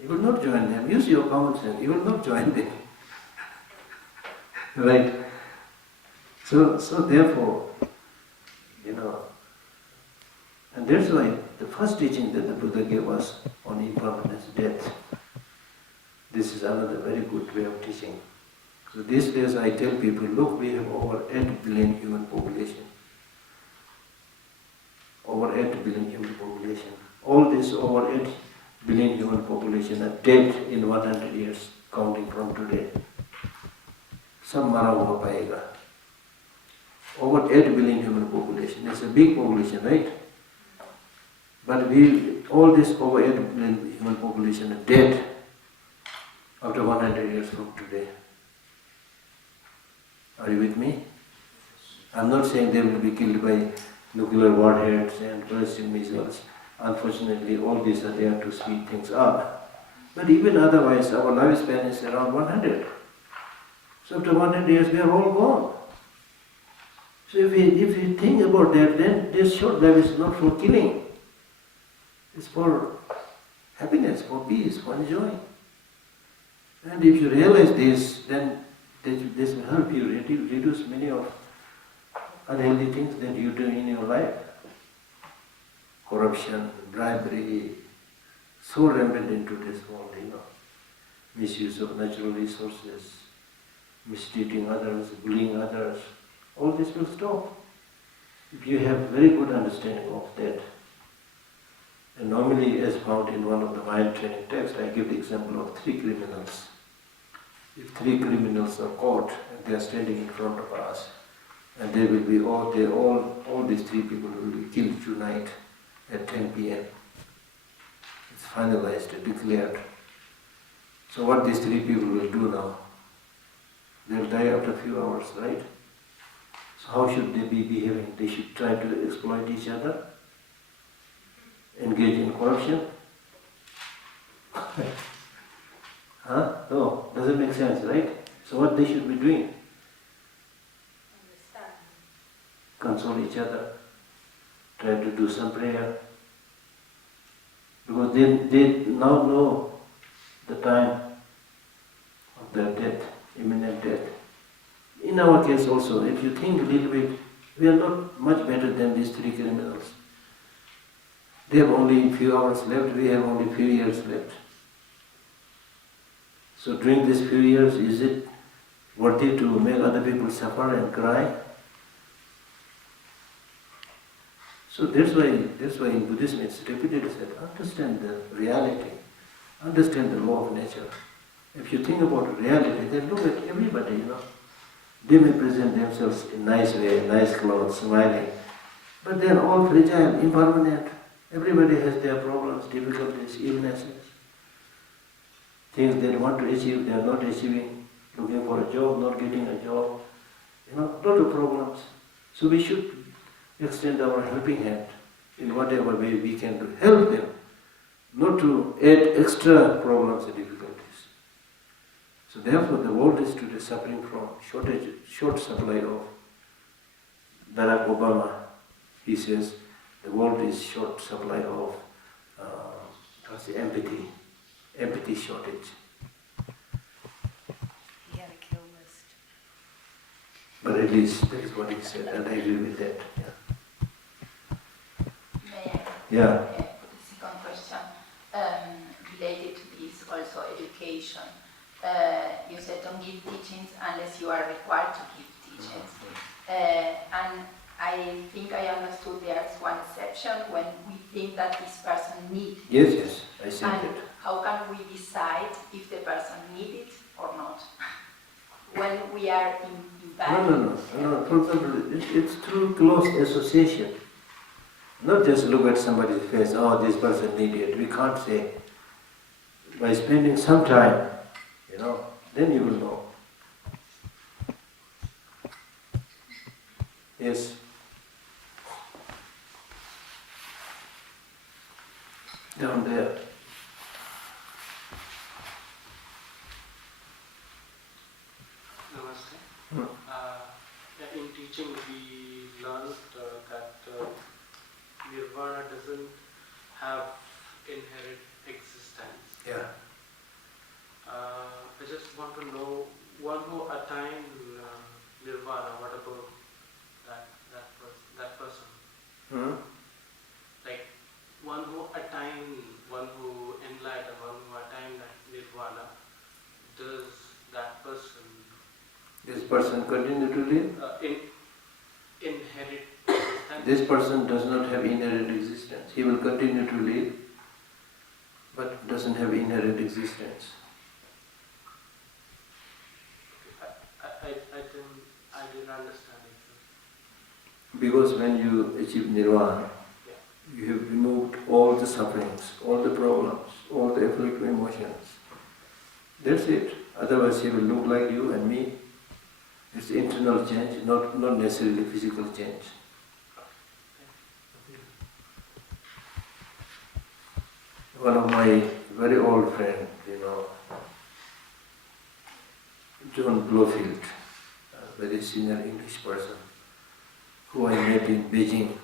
You will not join them. Use your common sense. You will not join them. Right? So therefore, and that's why the first teaching that the Buddha gave us on impermanence, death, this is another very good way of teaching. So these days I tell people, look, we have over 8 billion human population. Over 8 billion human population. All this over 8 billion human population are dead in 100 years, counting from today. Sab mara hua payega. Over 8 billion human population. It's a big population, right? But all this over 8 billion human population are dead after 100 years from today. Are you with me? I'm not saying they will be killed by nuclear warheads and ballistic missiles. Unfortunately, all these are there to speed things up. But even otherwise, our lifespan is around 100. So after 100 years, we are all gone. So if we think about that, then this short life is not for killing. It's for happiness, for peace, for joy. And if you realize this, then this will help you reduce many of unhealthy things that you do in your life. Corruption, bribery, so rampant into this world, misuse of natural resources, mistreating others, bullying others, all this will stop. If you have very good understanding of that. And normally, as found in one of the mind training texts, I give the example of 3 criminals. If 3 criminals are caught and they are standing in front of us, and they will be all these 3 people will be killed tonight at 10 p.m. It's finalized, declared. So what these 3 people will do now? They will die after a few hours, right? So how should they be behaving? They should try to exploit each other, engage in corruption. Huh? No, doesn't make sense, right? So what they should be doing? Console each other, try to do some prayer, because they now know the time of their death, imminent death. In our case also, if you think a little bit, we are not much better than these 3 criminals. They have only a few hours left, we have only a few years left. So during these few years, is it worthy to make other people suffer and cry? So that's why in Buddhism it's repeatedly said, understand the reality, understand the law of nature. If you think about reality, then look at everybody, They may present themselves in nice way, nice clothes, smiling, but they are all fragile, impermanent, Everybody has their problems, difficulties, illnesses, things they want to achieve, they are not achieving, looking for a job, not getting a job, lot of problems. So we should extend our helping hand in whatever way we can to help them, not to add extra problems and difficulties. So therefore the world is today suffering from short supply of Barack Obama. He says the world is short supply of empathy shortage. He had a kill list. But at least that is what he said, and I agree with that. May I Yeah. put a second question related to this also education? You said don't give teachings unless you are required to give teachings. And I think I understood there's one exception when we think that this person needs it. Yes, I said And that. how can we decide if the person needs it or not? When we are in bad. No. For example, it's through close association. Not just look at somebody's face, oh, this person needs it. We can't say. By spending some time, then you will know. Yes. Down there. Namaste. Hmm. In teaching, we learned that nirvana doesn't have inherent existence. Yeah. I just want to know, one who attained nirvana, what about that person? Hmm? Like one who attained, one who enlightened, one who attained that nirvana, does that person This person continue to live? inherit existence? This person does not have inherent existence. He will continue to live, but doesn't have inherent existence. I didn't understand it. Because when you achieve nirvana, you have removed all the sufferings, all the problems, all the afflictive emotions. That's it. Otherwise he will look like you and me. It's internal change, not necessarily physical change. One of my very old friends, John Blofield, a very senior English person, who I met in Beijing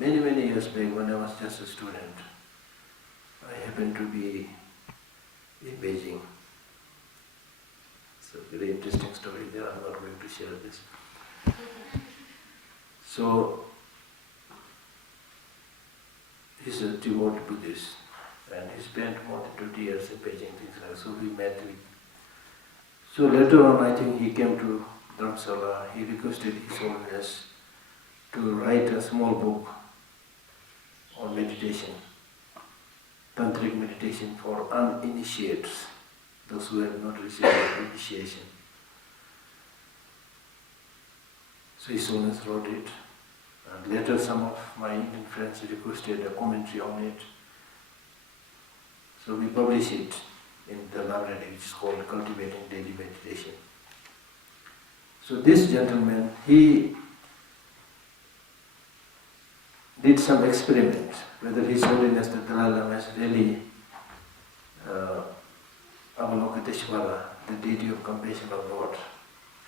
many years back when I was just a student. I happened to be in Beijing. It's a very interesting story there, I'm not going to share this. So, he's a devout Buddhist, and he spent more than 20 years in Beijing, things like that. So we met. So later on, I think he came to Dharamsala. He requested His Holiness to write a small book on meditation, tantric meditation for uninitiates, those who have not received initiation. So His Holiness wrote it, and later some of my Indian friends requested a commentary on it. So we publish it in the library, which is called Cultivating Daily Meditation. So this gentleman, he did some experiment, whether His Holiness the Dalai Lama is really Avalokiteshvara, the deity of compassion of God.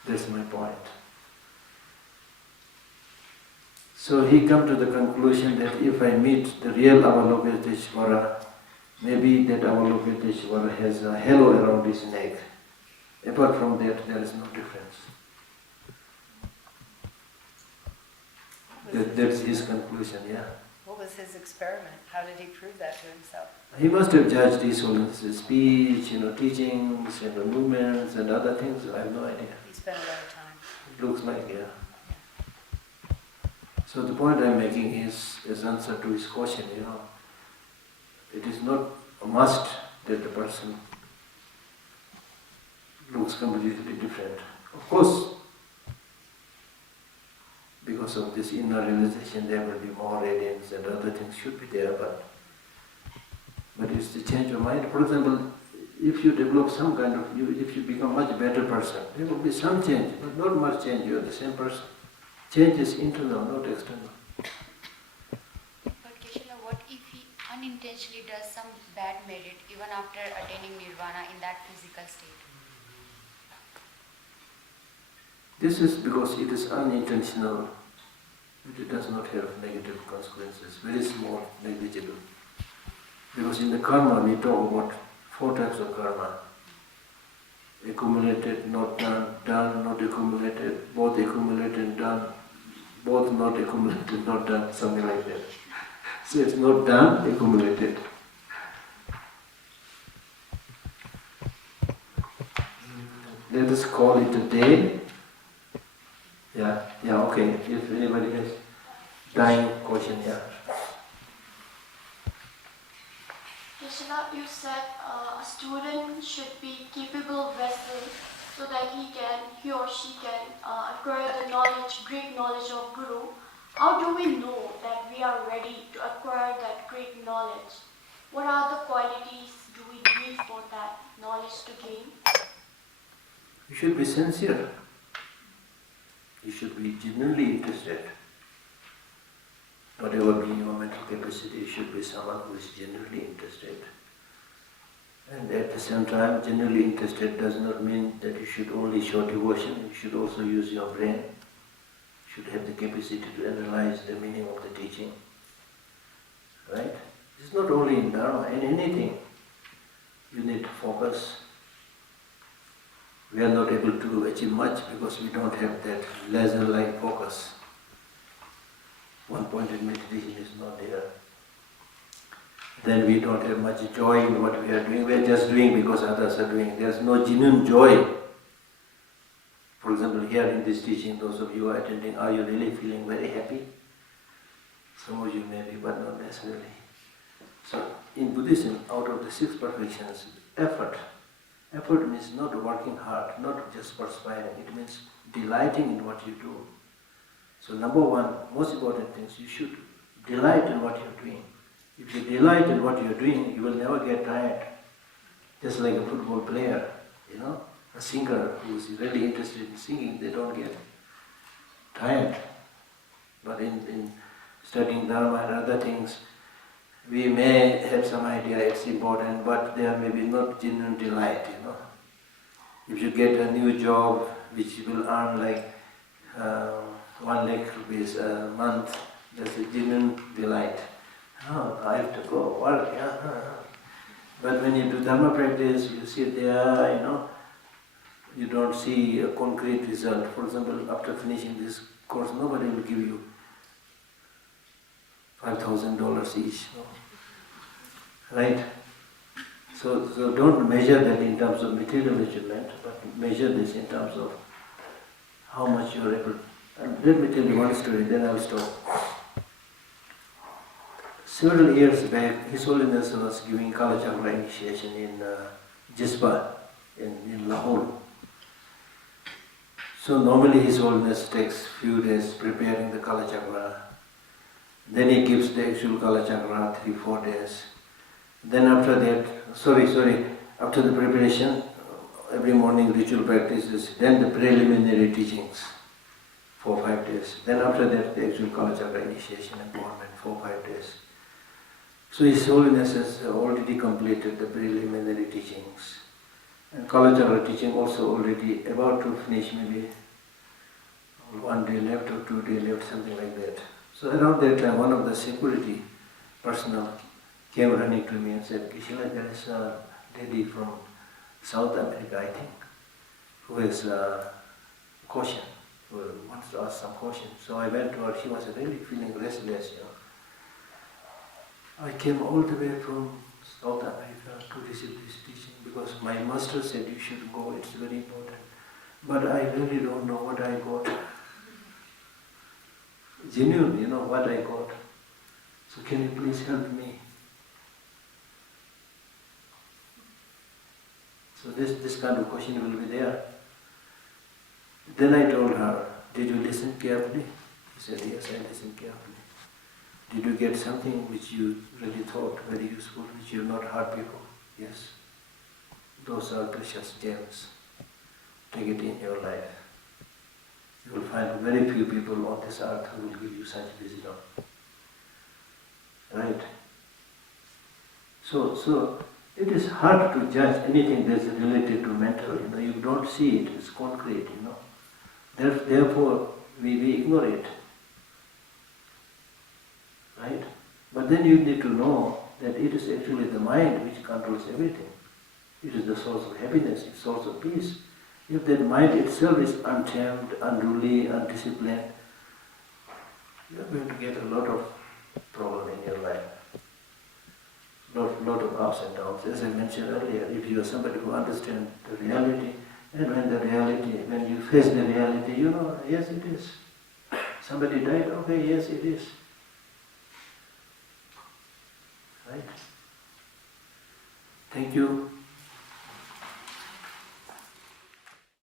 That's my point. So he come to the conclusion that if I meet the real Avalokiteshvara, maybe that Avalokiteshvara has a halo around his neck. Apart from that, there is no difference. That's his conclusion, yeah. What was his experiment? How did he prove that to himself? He must have judged His Holiness' speech, teachings, movements and other things. I have no idea. He spent a lot of time. It looks like, yeah. So the point I'm making is, as answer to his question, it is not a must that the person looks completely different. Of course, because because of this inner realization there will be more radiance and other things should be there, but it's the change of mind. For example, if you develop some kind of, if you become much better person, there will be some change, but not much change, you are the same person. Change is internal, not external. But Geshe, what if he unintentionally does some bad merit even after attaining nirvana in that physical state? This is because it is unintentional. It does not have negative consequences, very small, negligible. Because in the karma we talk about 4 types of karma. Accumulated, not done, done, not accumulated, both accumulated, done, both not accumulated, not done, something like that. So it's not done, accumulated. Let us call it a day. Yeah, okay. If anybody has dying question, yeah. Geshe, you said a student should be capable vessel so that he or she can acquire the knowledge, great knowledge of Guru. How do we know that we are ready to acquire that great knowledge? What are the qualities do we need for that knowledge to gain? You should be sincere. You should be genuinely interested. Whatever be your mental capacity, you should be someone who is genuinely interested. And at the same time, genuinely interested does not mean that you should only show devotion. You should also use your brain. You should have the capacity to analyze the meaning of the teaching. Right? It's not only in Dharma, in anything. You need to focus. We are not able to achieve much because we don't have that laser-like focus. One-pointed meditation is not there. Then we don't have much joy in what we are doing. We are just doing because others are doing. There is no genuine joy. For example, here in this teaching, those of you who are attending, are you really feeling very happy? Some of you may be, but not necessarily. So, in Buddhism, out of the 6 perfections, effort means not working hard, not just perspiring. It means delighting in what you do. So number 1, most important thing is you should delight in what you're doing. If you delight in what you're doing, you will never get tired. Just like a football player, a singer who is really interested in singing, they don't get tired. But in studying Dharma and other things, we may have some idea it's important, but there may be not genuine delight, If you get a new job which will earn like 1 lakh rupees a month, that's a genuine delight. Oh, I have to go work, But when you do Dharma practice, you sit there, you don't see a concrete result. For example, after finishing this course, nobody will give you $5,000 each, right? So don't measure that in terms of material achievement, but measure this in terms of how much you are able. And let me tell you one story, then I'll stop. Several years back, His Holiness was giving Kala Chakra initiation in Jispa, in Lahore. So normally His Holiness takes few days preparing the Kala Chakra. Then he gives the actual Kala Chakra 3-4 days. Then after that, after the preparation, every morning ritual practices, then the preliminary teachings, 4-5 days. Then after that, the actual Kala Chakra initiation and empowerment, 4-5 days. So His Holiness has already completed the preliminary teachings. And Kala Chakra teaching also already about to finish, maybe 1 day left or 2 days left, something like that. So around that time, one of the security personnel came running to me and said, Geshe, there is a lady from South America, I think, who has a question, who wants to ask some question. So I went to her, she was really feeling restless, I came all the way from South America to receive this teaching because my master said you should go, it's very important. But I really don't know what I got. Genuine, what I got. So can you please help me? So this kind of question will be there. Then I told her, did you listen carefully? He said, yes, I listened carefully. Did you get something which you really thought very useful, which you have not heard before? Yes. Those are precious gems. Take it in your life. You will find very few people on this earth who will give you such wisdom. Right? So it is hard to judge anything that is related to mental. You don't see it, it's concrete, Therefore, we ignore it. Right? But then you need to know that it is actually the mind which controls everything. It is the source of happiness, it's source of peace. If that mind itself is untamed, unruly, undisciplined, you are going to get a lot of problem in your life. Lot of ups and downs. As I mentioned earlier, if you are somebody who understands the reality, and when you face the reality, yes it is. Somebody died, okay, yes it is. Right? Thank you.